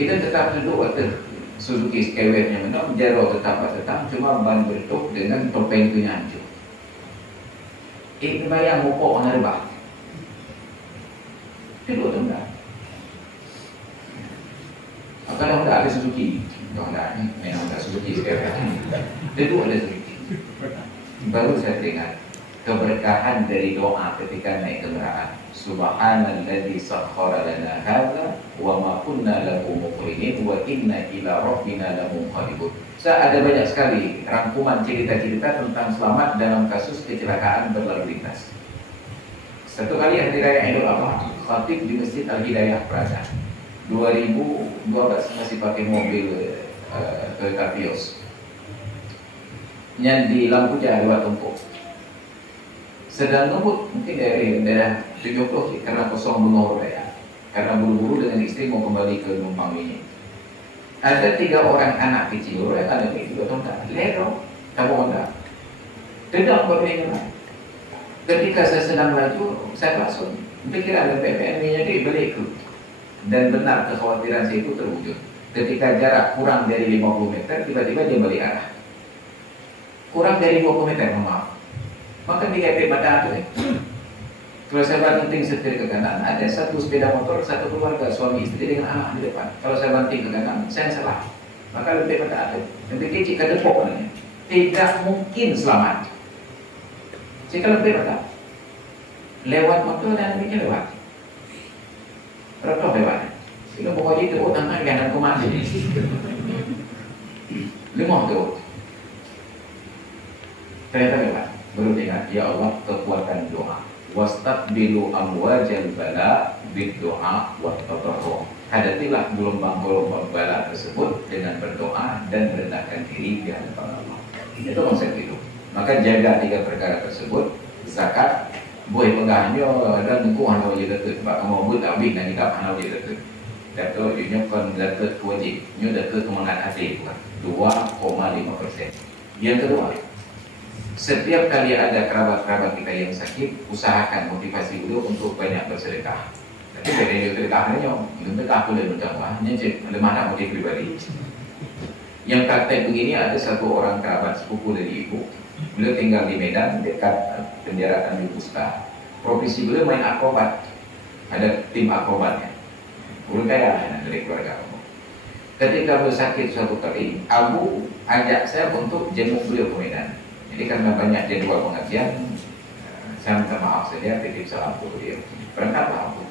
Kita tetap duduk waktu Suzuki Skywave-nya menang, jaro tetap cuma ban bertuk dengan topeng itu hancur. Itu bayang mupok ngerbah. Itu enggak. Apakah enggak ada Suzuki? Enggak, memang ada Suzuki Skywave. Itu ada Suzuki. Baru saya teringat keberkahan dari doa ketika naik kendaraan. Subhanalladzi sakhkhara lana hadza wa ma kunna lahu muqrinin wa inna ila rabbina lamunqalibun. Ada banyak sekali rangkuman cerita-cerita tentang selamat dalam kasus kecelakaan berlalu lintas. Satu kali hari raya Idul Adha, khatib di Masjid Al-Hidayah Praja. 2012 masih pakai mobil Toyota Vios. Yang di lampu Jawa tumpuk. Sedang ngebut mungkin dari daerah 70 karena kosong bunuh ya, karena buru-buru dengan istri mau kembali ke numpang ini. Ada 3 orang anak kecil, orang ada itu tonton, lero, tahu enggak? Tidak berbeda. Ketika saya sedang laju, saya langsung pikir ada PPN-nya dibeli itu, dan benar kekhawatiran saya itu terwujud. Ketika jarak kurang dari 50 meter, tiba-tiba dia balik arah. Kurang dari 20 meter, maaf. Maka di GP pada aku kalau saya banting setir ke kanan, ada satu sepeda motor, satu keluarga, suami istri dengan anak di depan. Kalau saya banting ke kanan, saya salah. Maka lebih pada aku, lebih kecil ke depan, tidak mungkin selamat. Jika lebih pada lewat motor dan ini lewat, rotok lewat. Itu pokoknya itu tangan kanan kemana? Lemah tu, ternyata lewat. Baru ingat, ya Allah, kekuatan doa. Wastaqbilu amwajal bala bid doa wa tadarruh. Hadapilah gelombang-gelombang bala tersebut dengan berdoa dan merendahkan diri di hadapan Allah. Itu konsep itu. Maka jaga 3 perkara tersebut. Zakat, boleh pegahnya dan ku hanau je dekat. Sebab kamu buat habis dan kita hanau je dekat. Dato' inya kon dekat wajib. Inya dekat kemangat hati bukan. 2,5%. Yang kedua, setiap kali ada kerabat-kerabat kita yang sakit, usahakan motivasi dulu untuk banyak bersedekah. Tapi beda yang sedekahnya, itu tak boleh berjamaah, nyecek lemah nak motif pribadi. Yang praktek begini ada satu orang kerabat sepupu dari ibu, beliau tinggal di Medan dekat penjara Tanjung Pusta. Profesi beliau main akrobat, ada tim akrobatnya. Beliau kaya dari keluarga kamu. Ketika beliau sakit suatu kali, Abu ajak saya untuk jenguk beliau ke Medan. Jadi karena banyak jadwal pengajian, saya minta maaf saja, titip salam ke beliau. Berangkatlah Abu.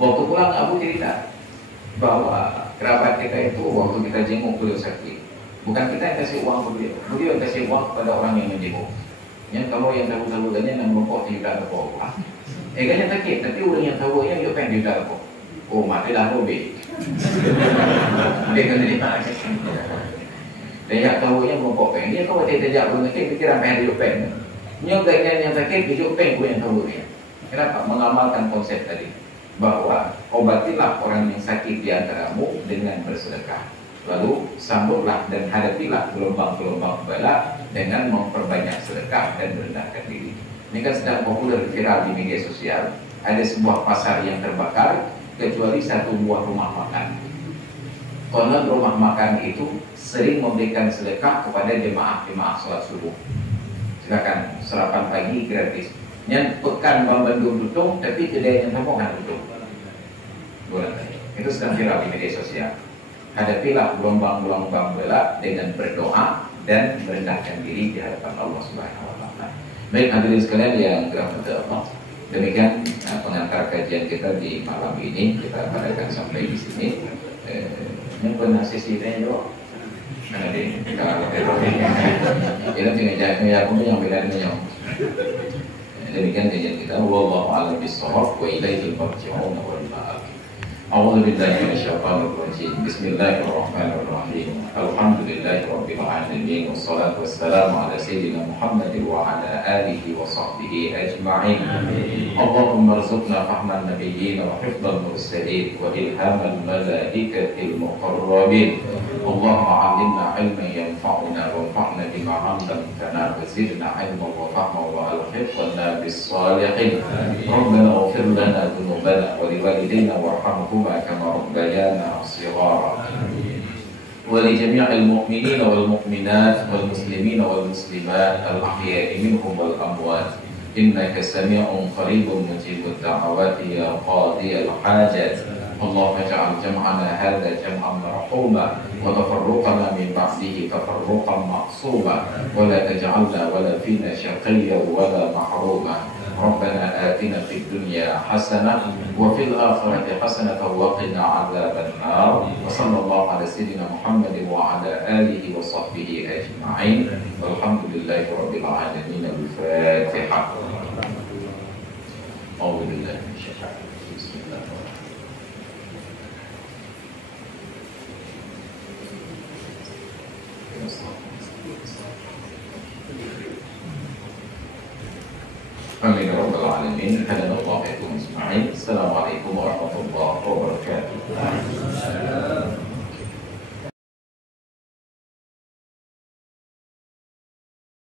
Waktu pulang Abu cerita bahwa kerabat kita itu waktu kita jenguk beliau sakit, bukan kita yang kasih uang ke beliau, beliau yang kasih uang kepada orang yang menjenguk. Ya, kalau yang tahu-tahu kan yang merokok tidak ada apa-apa. Kayaknya sakit, tapi orang yang tahu yang dia pengen tidak apa. Oh, mati dah hobi. Dia kan jadi dia tahu yang merokok pengen. Dia kalau tidak jauh mungkin pikiran pengen hidup pengen. Nyo yang sakit hidup pengen yang tahu dia. Kenapa? Mengamalkan konsep tadi bahwa obatilah orang yang sakit di antaramu dengan bersedekah. Lalu sambutlah dan hadapilah gelombang-gelombang bala dengan memperbanyak sedekah dan merendahkan diri. Ini kan sedang populer viral di media sosial. Ada sebuah pasar yang terbakar kecuali satu buah rumah makan. Konon rumah makan itu sering memberikan sedekah kepada jemaah-jemaah sholat subuh. Silakan sarapan pagi gratis. Yang pekan Bandung tutup, tapi kedai yang tampungan tutup. Itu sedang viral di media sosial. Hadapilah gelombang-gelombang bala dengan berdoa dan merendahkan diri di hadapan Allah Subhanahu wa taala. Baik hadirin sekalian yang dirahmati Allah. Demikian pengantar kajian kita di malam ini, kita adakan sampai di sini. Ini pernah sisinya juga. Karena di kalau kita tinggal jahitnya pun yang beda dengan demikian kajian kita. Wallahu a'lam bishawab wa ilaihi marji'un wal ma'ab. A'udzu billahi minasyaitonir rajim. Bismillahirrahmanirrahim. Alhamdulillahirabbil alamin wassalatu wassalamu ala sayyidina Muhammad wa ala alihi wa sahbihi ajma'in. Allahumma arzuqna fahman nabiyyin wa hifdzal mursalin wa ilhamal malaikatil muqarrabin. Allahumma 'allimna 'ilman yanfa'una wanfa'na bima 'allamtana wa zidna 'ilman wa fahman wa alhiqna bis salihin. Rabbana ighfir lana dhunubana wa liwalidayna warhamhum كما ربيانا صغارا ولجميع المؤمنين والمؤمنات والمسلمين والمسلمات الأحياء منهم والأموات إنك سميع قريب مجيب الدعوات يا قاضي الحاجات اللهم اجعل جمعنا هذا جمعا مرحوما وتفرقنا من بعده تفرقا معصوما ولا تجعلنا ولا فينا شقيا ولا محروما ربنا آتنا في الدنيا حسنة وفي الآخرة حسنة وقنا عذاب النار وصلى الله على سيدنا محمد وعلى آله وصحبه أجمعين والحمد لله رب العالمين. الفاتحة. أعوذ بالله من الشيطان الرجيم. بسم الله الرحمن الرحيم. Amin ya rabbal alamin. Hadana Allah wa iyyakum ajma'in. Assalamualaikum